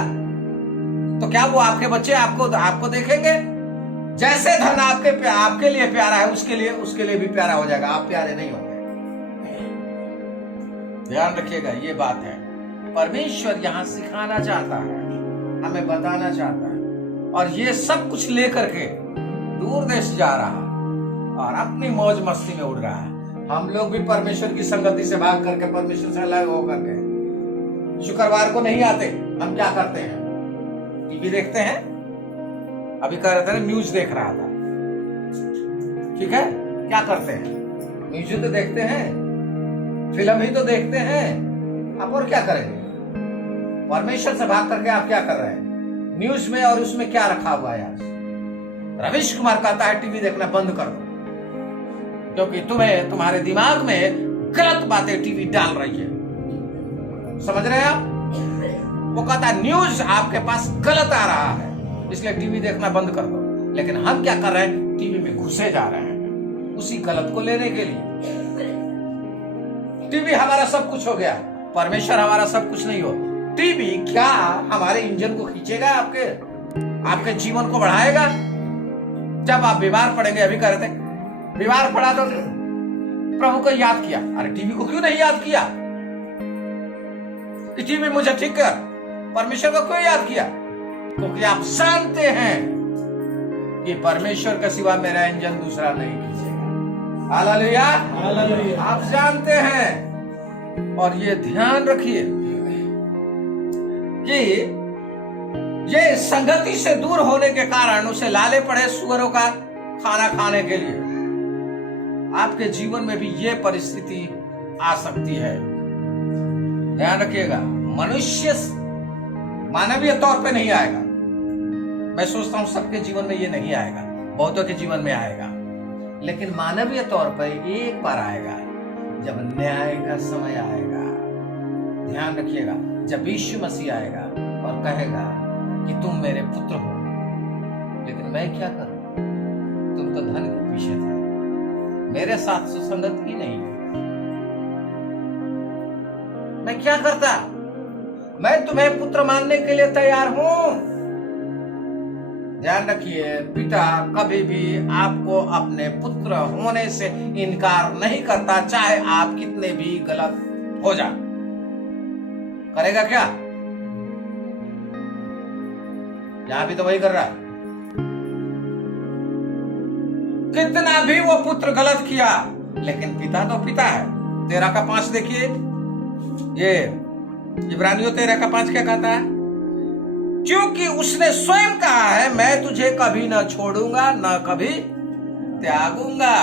तो क्या वो आपके बच्चे आपको देखेंगे? जैसे धन आपके लिए प्यारा है, उसके लिए भी प्यारा हो जाएगा। आप प्यारे नहीं होंगे। ध्यान रखिएगा, ये बात है। परमेश्वर यहां सिखाना चाहता है, हमें बताना चाहता है, और ये सब कुछ लेकर के दूर देश जा रहा है और अपनी मौज मस्ती में उड़ रहा है। हम लोग भी परमेश्वर की संगति से भाग करके, परमेश्वर से अलग होकर के शुक्रवार को नहीं आते। हम क्या करते हैं? टीवी देखते हैं। अभी कह रहे थे ना, न्यूज देख रहा था, ठीक है? क्या करते हैं? न्यूज तो देखते हैं, फिल्म ही तो देखते हैं। आप और क्या करेंगे? परमेश्वर से भाग करके आप क्या कर रहे हैं? न्यूज में और उसमें क्या रखा हुआ है? आज रविश कुमार कहता है टीवी देखना बंद कर दो, क्योंकि तुम्हारे दिमाग में गलत बातें टीवी डाल रही है। समझ रहे हैं आप? वो कहता है न्यूज आपके पास गलत आ रहा है, इसलिए टीवी देखना बंद कर दो। लेकिन हम क्या कर रहे हैं? टीवी में घुसे जा रहे हैं उसी गलत को लेने के लिए। टीवी हमारा सब कुछ हो गया, परमेश्वर हमारा सब कुछ नहीं हो। टीवी क्या हमारे इंजन को खींचेगा? आपके जीवन को बढ़ाएगा? जब आप बीमार पड़ेंगे, अभी कह रहे थे बीमार पड़ा तो प्रभु को याद किया। अरे टीवी को क्यों नहीं याद किया? टीवी मुझे ठीक कर, परमेश्वर को क्यों याद किया? क्योंकि आप जानते हैं कि परमेश्वर के सिवा मेरा इंजन दूसरा नहीं खींचेगा। Hallelujah, hallelujah. आप जानते हैं, और ये ध्यान रखिए कि ये संगति से दूर होने के कारण उसे लाले पड़े सुअरों का खाना खाने के लिए। आपके जीवन में भी ये परिस्थिति आ सकती है। ध्यान रखिएगा, मनुष्य मानवीय तौर पे नहीं आएगा। मैं सोचता हूं सबके जीवन में ये नहीं आएगा, बहुतों के जीवन में आएगा, लेकिन मानवीय तौर पर एक बार आएगा। जब न्याय का समय आएगा, ध्यान रखिएगा, जब यीशु मसीह आएगा और कहेगा कि तुम मेरे पुत्र हो, लेकिन मैं क्या करूं, तुम तो धन के पीछे थे, मेरे साथ सुसंगत ही नहीं, मैं क्या करता, मैं तुम्हें पुत्र मानने के लिए तैयार हूं। ध्यान रखिए, पिता कभी भी आपको अपने पुत्र होने से इनकार नहीं करता, चाहे आप कितने भी गलत हो जाए। करेगा क्या? यहां भी तो वही कर रहा है। कितना भी वो पुत्र गलत किया, लेकिन पिता तो पिता है। 13:5 देखिए, ये इब्रानियों 13:5 क्या कहता है? क्योंकि उसने स्वयं कहा है, मैं तुझे कभी न छोड़ूंगा न कभी त्यागूंगा।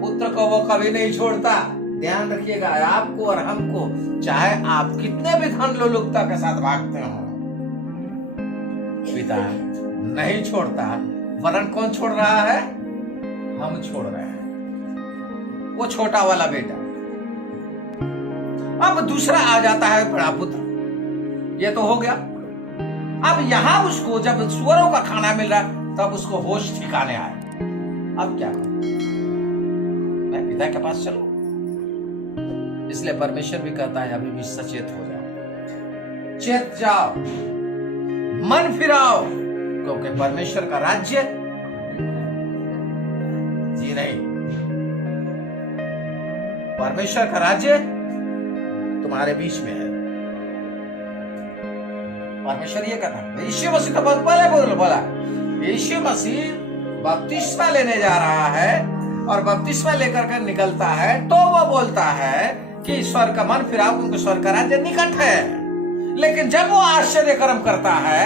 पुत्र को वो कभी नहीं छोड़ता। ध्यान रखिएगा, आपको और हमको, चाहे आप कितने भी धन लोलुपता के साथ भागते हो, पिता नहीं छोड़ता। वरन कौन छोड़ रहा है? हम छोड़ रहे हैं, वो छोटा वाला बेटा। अब दूसरा आ जाता है बड़ा पुत्र, ये तो हो गया। अब यहां उसको जब सुअरों का खाना मिल रहा है, तब उसको होश ठिकाने आए। अब क्या करूं? मैं पिता के पास चलूं? इसलिए परमेश्वर भी कहता है, अभी भी सचेत हो जाओ, चेत जाओ, मन फिराओ, क्योंकि परमेश्वर का राज्य जी नहीं, परमेश्वर का राज्य तुम्हारे बीच में है। परमेश्वर ये कहता है, यीशु मसीह तो बहुत पहले बोला, यीशु मसीह बपतिस्मा लेने जा रहा है और बपतिस्मा लेकर के निकलता है, तो वो बोलता है कि ईश्वर का मन फिराओ, क्योंकि ईश्वर का राज्य निकट है। लेकिन जब वो आश्चर्य कर्म करता है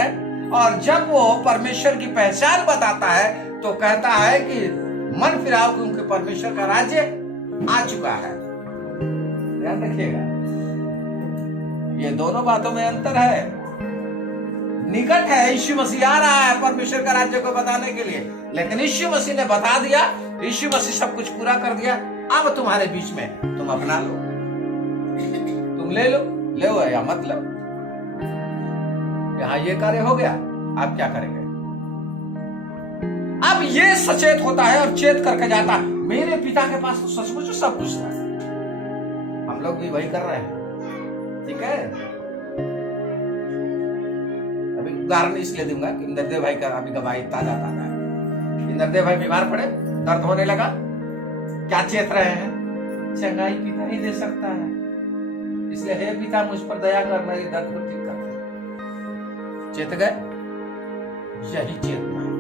और जब वो परमेश्वर की पहचान बताता है, तो कहता है कि मन फिराओ, क्योंकि परमेश्वर का राज्य आ चुका है। ध्यान रखिएगा, ये दोनों बातों में अंतर है। निकट है, यीशु मसीह आ रहा है परमेश्वर का राज्य को बताने के लिए, लेकिन यीशु मसीह ने बता दिया, यीशु मसीह सब कुछ पूरा कर दिया। अब तुम्हारे बीच में, तुम अपना लो, तुम ले लो या मत लो। यहां ये कार्य हो गया, आप क्या करेंगे? अब ये सचेत होता है और चेत करके जाता है, मेरे पिता के पास तो सचमुच सब कुछ था। हम लोग भी वही कर रहे हैं, ठीक है? अभी उदाहरण इसलिए दूंगा कि इंद्रदेव भाई का अभी का भाई ताजा है। इंद्रदेव भाई बीमार पड़े, दर्द होने लगा, क्या चेत रहे हैं? चंगाई पिता ही दे सकता है, इसलिए हे पिता मुझ पर दया कर, मेरी दर्द को ठीक कर। चेत गए, यही चेतना है।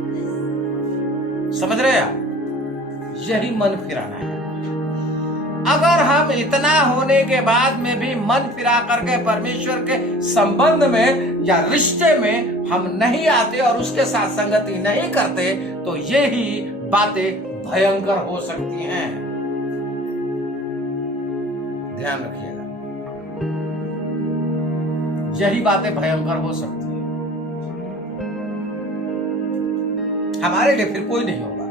समझ रहे हैं? यही मन फिराना है। अगर हम इतना होने के बाद में भी मन फिरा करके परमेश्वर के संबंध में या रिश्ते में हम नहीं आते और उसके साथ संगति नहीं करते, तो यही बातें भयंकर हो सकती हैं। ध्यान रखिएगा, यही बातें भयंकर हो सकती हैं। हमारे लिए फिर कोई नहीं होगा,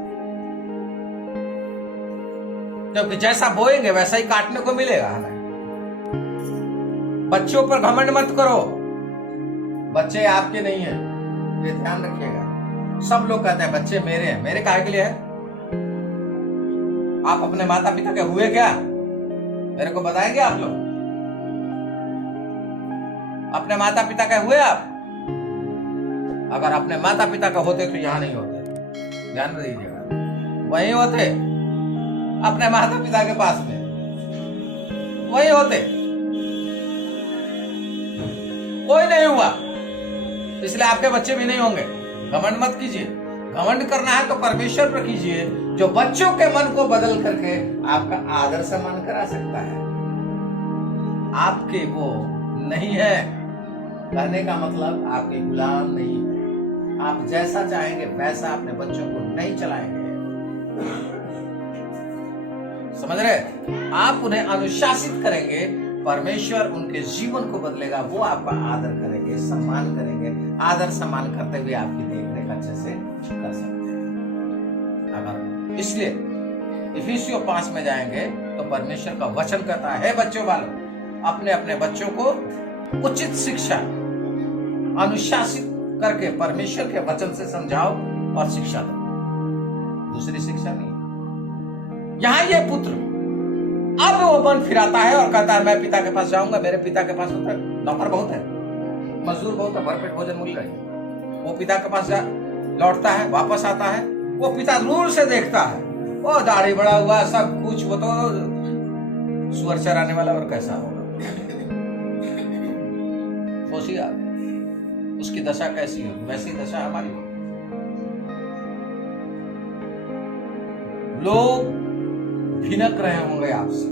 क्योंकि जैसा बोएंगे वैसा ही काटने को मिलेगा हमें। बच्चों पर घमंड मत करो, बच्चे आपके नहीं हैं, ये ध्यान रखिएगा। सब लोग कहते हैं बच्चे मेरे हैं, मेरे काहे के लिए है? आप अपने माता पिता के हुए क्या? मेरे को बताएंगे आप लोग? अपने माता पिता के हुए आप? अगर अपने माता पिता का होते तो यहां नहीं होते, ध्यान दीजिएगा। वहीं होते, अपने माता पिता के पास में वही होते। कोई नहीं हुआ, इसलिए आपके बच्चे भी नहीं होंगे। घमंड मत कीजिए, घमंड करना है तो परमेश्वर पर कीजिए, जो बच्चों के मन को बदल करके आपका आदर सम्मान करा सकता है। आपके वो नहीं है, कहने का मतलब आपके गुलाम नहीं है। आप जैसा चाहेंगे वैसा अपने बच्चों को नहीं चलाएंगे, समझ रहे? आप उन्हें अनुशासित करेंगे, परमेश्वर उनके जीवन को बदलेगा, वो आपका आदर करेंगे, सम्मान करेंगे। आदर सम्मान करते हुए आपकी देखरेख अच्छे से कर सकते हैं। अगर इसलिए इफिसियों 5 में जाएंगे तो परमेश्वर का वचन कहता है, बच्चों वालों, अपने अपने बच्चों को उचित शिक्षा अनुशासित करके परमेश्वर के वचन से समझाओ और शिक्षा दो। दूसरी शिक्षा नहीं। यहां ये पुत्र अब वो मन फिराता है और कहता है मैं पिता के पास जाऊंगा। मेरे पिता के पास होता है, नौकर बहुत है, मजदूर बहुत है, भरपेट भोजन मिल रही है। वो पिता के पास जा लौटता है, वापस आता है, वो पिता दूर से देखता है, वो दाढ़ी बड़ा हुआ सब कुछ, वो तो सुअर चराने वाला, और कैसा होगा सोचिए आप, उसकी दशा कैसी होगी, वैसी दशा हमारी होगी। लोग भिनक रहे होंगे आपसे,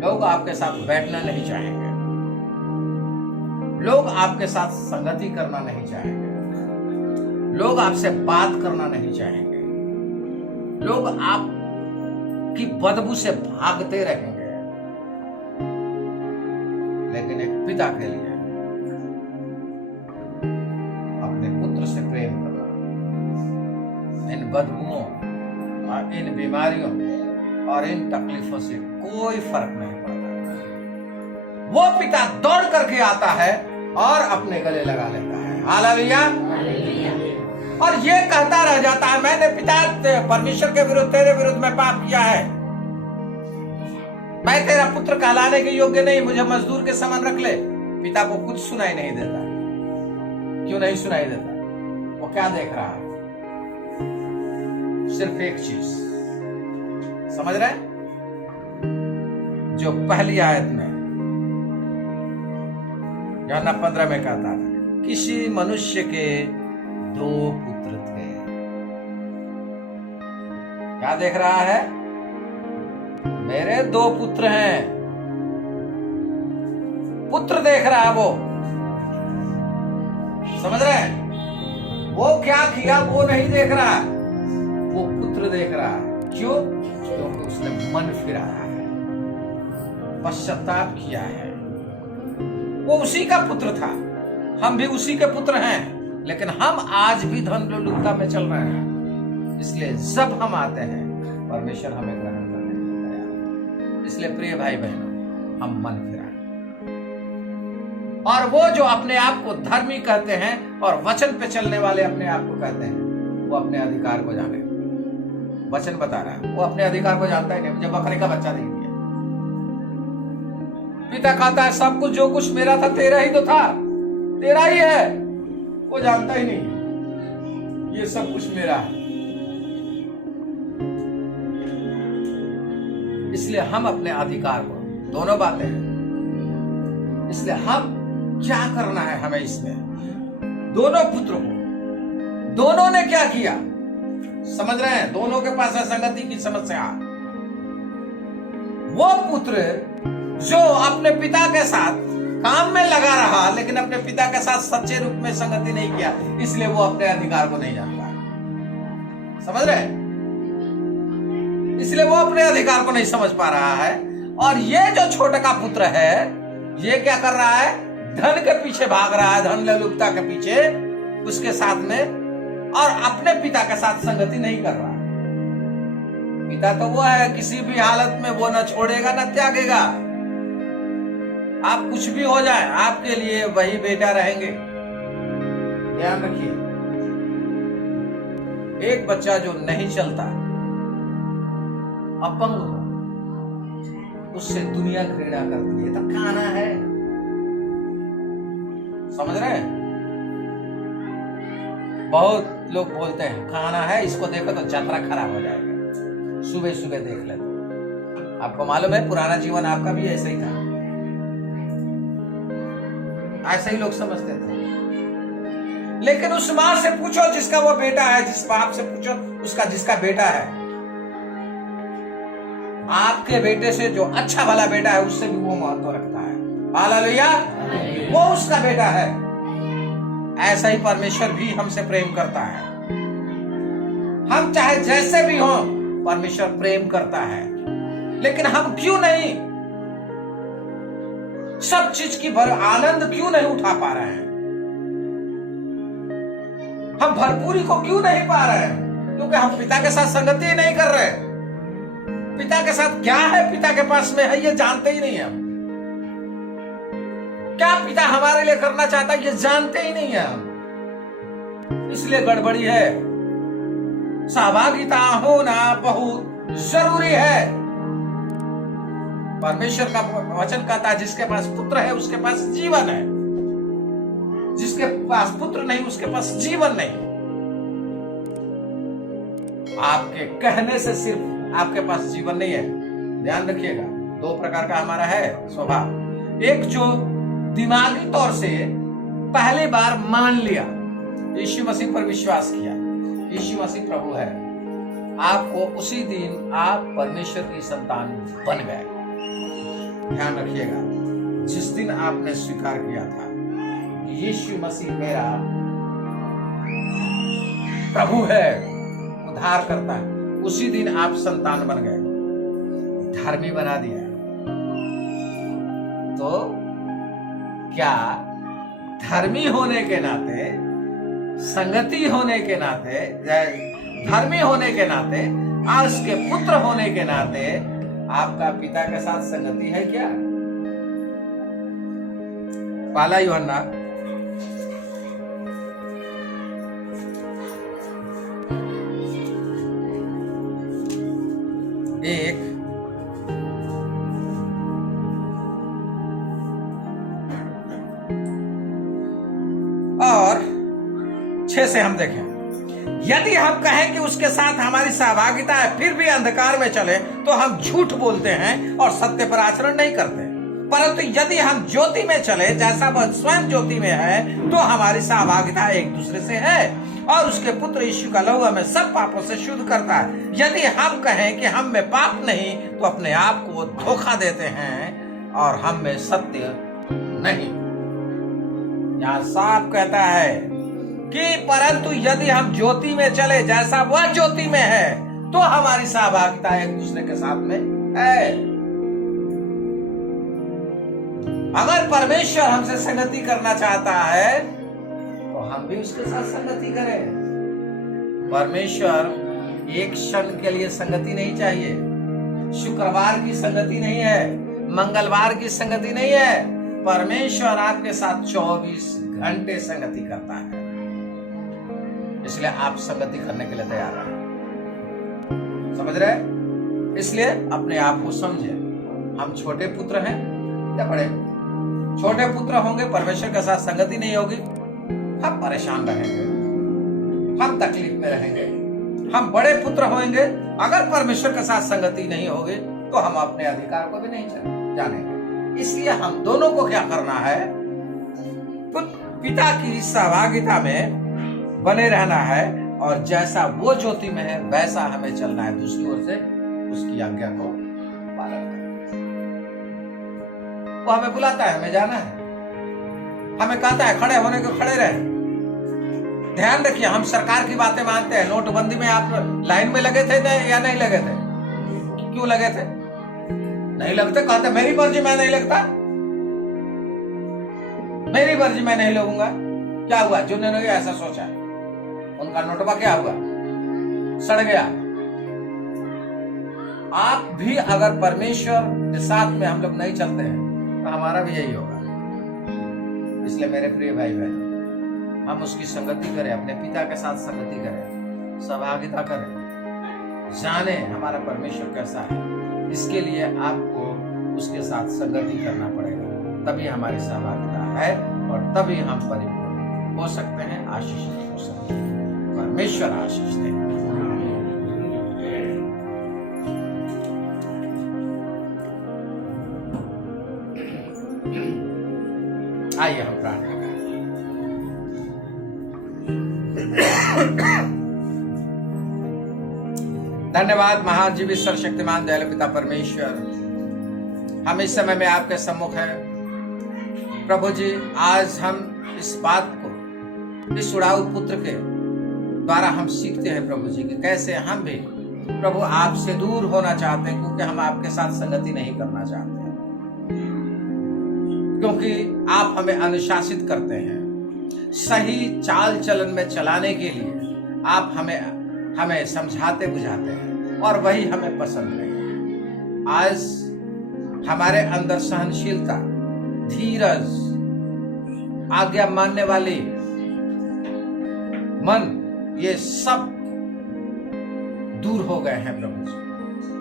लोग आपके साथ बैठना नहीं चाहेंगे, लोग आपके साथ संगति करना नहीं चाहेंगे, लोग आपसे बात करना नहीं चाहेंगे, लोग आपकी बदबू से भागते रहेंगे। लेकिन एक पिता के लिए अपने पुत्र से प्रेम करना, इन बदबुओं और इन बीमारियों और इन तकलीफों से कोई फर्क नहीं पड़ता। वो पिता दौड़ करके आता है और अपने गले लगा लेता है। हालेलुया। और ये कहता रह जाता है, मैंने पिता परमेश्वर के विरुद्ध, तेरे विरुद्ध में पाप किया है, मैं तेरा पुत्र कहलाने के योग्य नहीं, मुझे मजदूर के समान रख ले। पिता को कुछ सुनाई नहीं देता। क्यों नहीं सुनाई देता? वो क्या देख रहा है? सिर्फ एक चीज, समझ रहे हैं? जो पहली आयत में यूहन्ना 15 में कहता था, किसी मनुष्य के 2 पुत्र थे। क्या देख रहा है? मेरे 2 पुत्र हैं। पुत्र देख रहा है वो, समझ रहे हैं? वो क्या किया वो नहीं देख रहा, वो पुत्र देख रहा है। क्यों? क्योंकि उसने मन फिराया है, पश्चाताप किया है। वो उसी का पुत्र था, हम भी उसी के पुत्र हैं, लेकिन हम आज भी धन लोलुपता में चल रहे हैं। इसलिए जब हम आते हैं, परमेश्वर हमें ग्रहण करने के लिए तैयार है। इसलिए प्रिय भाई बहनों, हम मन फिराएं। और वो जो अपने आप को धर्मी कहते हैं और वचन पे चलने वाले अपने आप को कहते हैं, वो अपने अधिकार को जाने। वचन बता रहा है, वो अपने अधिकार को जानता ही नहीं। मुझे बकरे का बच्चा दे दिया, पिता कहता है सब कुछ जो कुछ मेरा था तेरा ही तो था, तेरा ही है। वो जानता ही नहीं ये सब कुछ मेरा है। इसलिए हम अपने अधिकार को, दोनों बातें हैं, इसलिए हम क्या करना है हमें इसमें? दोनों पुत्रों को, दोनों ने क्या किया समझ रहे हैं? दोनों के पास है संगति की समस्या। वो पुत्र जो अपने पिता के साथ काम में लगा रहा, लेकिन अपने पिता के साथ सच्चे रूप में संगति नहीं किया, इसलिए वो अपने अधिकार को नहीं जानता। समझ रहे हैं? इसलिए वो अपने अधिकार को नहीं समझ पा रहा है। और ये जो छोटे का पुत्र है, ये क्या कर रहा है? धन के पीछे भाग रहा है, धन लोलुपता के पीछे, उसके साथ में, और अपने पिता के साथ संगति नहीं कर रहा। पिता तो वो है, किसी भी हालत में वो न छोड़ेगा न त्यागेगा। आप कुछ भी हो जाए, आपके लिए वही बेटा रहेंगे। ध्यान रखिए, एक बच्चा जो नहीं चलता, अपंग हो, उससे दुनिया घृणा करती है। तो खाना है, समझ रहे हैं? बहुत लोग बोलते हैं खाना है, इसको देखो तो यात्रा खराब हो जाएगा, सुबह सुबह देख लेते। आपको मालूम है पुराना जीवन आपका भी ऐसे ही था, ऐसे ही लोग समझते थे। लेकिन उस मां से पूछो जिसका वो बेटा है, जिस बाप से पूछो उसका जिसका बेटा है, आपके बेटे से जो अच्छा भला बेटा है उससे भी वो महत्व रखता है। हालेलुया, वो उसका बेटा है। ऐसा ही परमेश्वर भी हमसे प्रेम करता है। हम चाहे जैसे भी हों, परमेश्वर प्रेम करता है। लेकिन हम क्यों नहीं सब चीज की भर आनंद क्यों नहीं उठा पा रहे हैं? हम भरपूरी को क्यों नहीं पा रहे हैं? क्योंकि हम पिता के साथ संगति ही नहीं कर रहे। पिता के साथ क्या है, पिता के पास में है, ये जानते ही नहीं हम। क्या पिता हमारे लिए करना चाहता है, ये जानते ही नहीं है हम। इसलिए गड़बड़ी है। सहभागिता होना बहुत जरूरी है। परमेश्वर का वचन कहता है, जिसके पास पुत्र है उसके पास जीवन है, जिसके पास पुत्र नहीं उसके पास जीवन नहीं। आपके कहने से सिर्फ आपके पास जीवन नहीं है। ध्यान रखिएगा, दो प्रकार का हमारा है स्वभाव। एक जो दिमागी तौर से पहली बार मान लिया, यीशु मसीह पर विश्वास किया, यीशु मसीह प्रभु है, आपको उसी दिन आप परमेश्वर की संतान बन गए। ध्यान रखिएगा, जिस दिन आपने स्वीकार किया था यीशु मसीह मेरा प्रभु है, उद्धार करता है, उसी दिन आप संतान बन गए, धर्मी बना दिया। तो क्या धर्मी होने के नाते, संगति होने के नाते, धर्मी होने के नाते, आज के पुत्र होने के नाते आपका पिता के साथ संगति है क्या? पहला यूहन्ना 1 और 6 से हम देखें। यदि हम कहें कि उसके साथ हमारी सहभागिता है फिर भी अंधकार में चले तो हम झूठ बोलते हैं और सत्य पर आचरण नहीं करते। परंतु यदि हम ज्योति में चले जैसा वह स्वयं ज्योति में है तो हमारी सहभागिता एक दूसरे से है और उसके पुत्र यीशु का लहू हमें सब पापों से शुद्ध करता है। यदि हम कहें कि हम में पाप नहीं तो अपने आप को धोखा देते हैं और हम में सत्य नहीं। यहाँ साफ कहता है कि परंतु यदि हम ज्योति में चले जैसा वह ज्योति में है तो हमारी सहभागिता एक दूसरे के साथ में है। अगर परमेश्वर हमसे संगति करना चाहता है तो हम भी उसके साथ संगति करें। परमेश्वर एक क्षण के लिए संगति नहीं चाहिए, शुक्रवार की संगति नहीं है, मंगलवार की संगति नहीं है। परमेश्वर आपके साथ 24 घंटे संगति करता है, इसलिए आप संगति करने के लिए तैयार हैं। समझ रहे? इसलिए अपने आप को समझे, हम छोटे पुत्र हैं या बड़े? छोटे पुत्र होंगे, परमेश्वर के साथ संगति नहीं होगी, हम परेशान रहेंगे, हम तकलीफ में रहेंगे। हम बड़े पुत्र होंगे, अगर परमेश्वर के साथ संगति नहीं होगी तो हम अपने अधिकार को भी नहीं जानेंगे। इसलिए हम दोनों को क्या करना है? पिता की सहभागिता में बने रहना है और जैसा वो ज्योति में है वैसा हमें चलना है। दूसरी ओर से उसकी आज्ञा को पालन करना। वो हमें बुलाता है, हमें जाना है, हमें कहता है खड़े होने को खड़े रहे। ध्यान रखिए, हम सरकार की बातें मानते हैं। नोटबंदी में आप लाइन में लगे थे या नहीं लगे थे? क्यों लगे थे? नहीं लगते, कहते मेरी मर्जी मैं नहीं लगता, मेरी मर्जी मैं नहीं लगूंगा। क्या हुआ? जिन्होंने ऐसा सोचा उनका नोटबा क्या हुआ? सड़ गया। आप भी अगर परमेश्वर के साथ में हम लोग नहीं चलते हैं तो हमारा भी यही होगा। इसलिए मेरे प्रिय भाई बहन, हम उसकी संगति करें, अपने पिता के साथ संगति करें, सहभागिता करें, जाने हमारा परमेश्वर कैसा है। इसके लिए आपको उसके साथ संगति करना पड़ेगा, तभी हमारी सहभागिता है और तभी हम परिपूर्ण हो सकते हैं, आशीषित हो सकते हैं। परमेश्वर आशीष दे। आइए हम प्रार्थना करें। धन्यवाद महान जीवित सर्वशक्तिमान दयालु पिता परमेश्वर, हम इस समय में आपके सम्मुख हैं प्रभु जी। आज हम इस बात को इस उड़ाऊ पुत्र के द्वारा हम सीखते हैं प्रभु जी कि कैसे हम भी प्रभु आपसे दूर होना चाहते हैं, क्योंकि हम आपके साथ संगति नहीं करना चाहते, क्योंकि आप हमें अनुशासित करते हैं। सही चाल चलन में चलाने के लिए आप हमें समझाते बुझाते हैं और वही हमें पसंद नहीं है। आज हमारे अंदर सहनशीलता, धीरज, आज्ञा मानने वाली मन, ये सब दूर हो गए हैं प्रभु जी,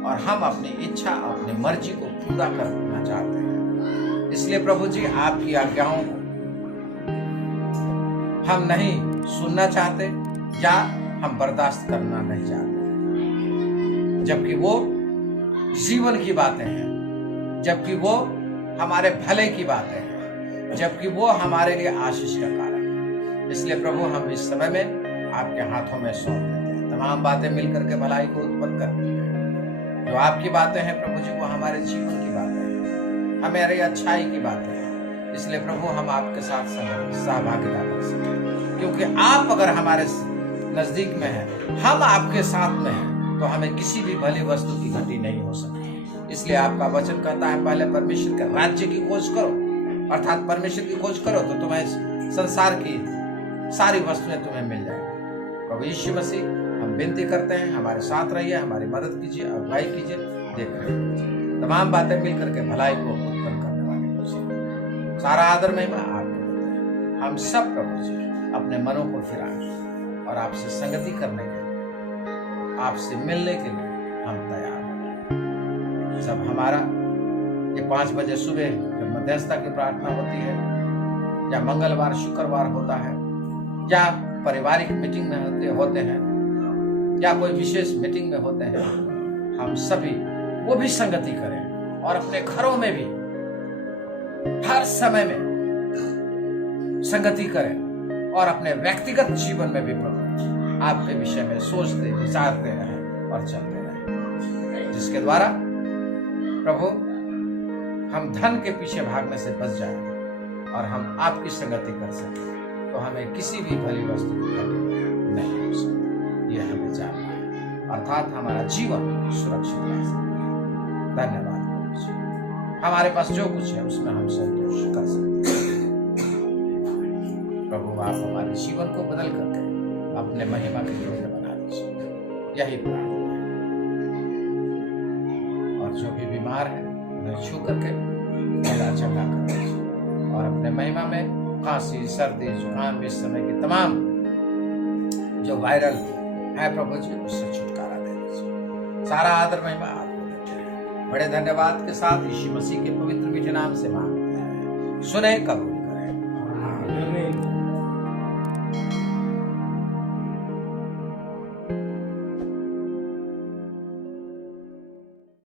और हम अपनी इच्छा, अपनी मर्जी को पूरा करना चाहते हैं। इसलिए प्रभु जी आपकी आज्ञाओं को हम नहीं सुनना चाहते या हम बर्दाश्त करना नहीं चाहते, जबकि वो जीवन की बातें हैं, जबकि वो हमारे भले की बातें हैं, जबकि वो हमारे लिए आशीष का कारण है। इसलिए प्रभु हम इस समय में आपके हाथों में सौंप देते हैं। तमाम बातें मिलकर के भलाई को उत्पन्न करती हैं। जो आपकी बातें हैं प्रभु जी, वो हमारे जीवन की बातें हैं, हमारी अच्छाई की बातें हैं। इसलिए प्रभु हम आपके साथ सहभागिता कर सकें, क्योंकि आप अगर हमारे नजदीक में हैं, हम आपके साथ में हैं, तो हमें किसी भी भली वस्तु की घटी नहीं हो सकती। इसलिए आपका वचन कहता है, पहले परमेश्वर के राज्य की खोज करो, अर्थात परमेश्वर की खोज करो तो तुम्हें संसार की सारी वस्तुएं तुम्हें मिल जाएंगी। प्रभु यीशु मसीह, हम विनती करते हैं, हमारे साथ रहिए, हमारी मदद कीजिए, अगुवाई कीजिए, देख रहे कीजिए। तमाम बातें मिलकर के भलाई को उत्पन्न करने वाली हो। सारा आदर महिमा आपको देते हैं। हम सब प्रभु जी अपने मनों को फिराएं और आपसे संगति करने के लिए, आपसे मिलने के लिए हम तैयार हैं। सब हमारा ये 5 बजे सुबह जब मध्यस्थता की प्रार्थना होती है, या मंगलवार शुक्रवार होता है, या पारिवारिक मीटिंग में होते हैं, या कोई विशेष मीटिंग में होते हैं, हम सभी वो भी संगति करें और अपने घरों में भी हर समय में संगति करें और अपने व्यक्तिगत जीवन में भी प्रभु आपके विषय में सोचते, विचारते रहें और चलते रहें, जिसके द्वारा प्रभु हम धन के पीछे भागने से बच जाएं और हम आपकी संगति कर सकें, तो हमें किसी भी भली वस्तु की घटी नहीं हो सकती। यह हमें जानना है, अर्थात हमारा जीवन सुरक्षित रह सकता है। धन्यवाद प्रभु जी, हमारे पास जो कुछ है उसमें हम संतोष कर सकते हैं। प्रभु आप हमारे जीवन को बदल करके अपने महिमा के योग्य बना दीजिए, यही प्रार्थना है। और जो भी बीमार है उन्हें छू करके भला चंगा कर दीजिए, और अपने महिमा में खांसी, सर्दी, जुकाम, इस समय की तमाम जो वायरल है प्रभु जी, उससे छुटकारा दे दीजिए। सारा आदर महिमा आपको देते हैं। बड़े धन्यवाद के साथ यीशु मसीह के पवित्र मीठे नाम से मांगते हैं, सुने, कबूल करें।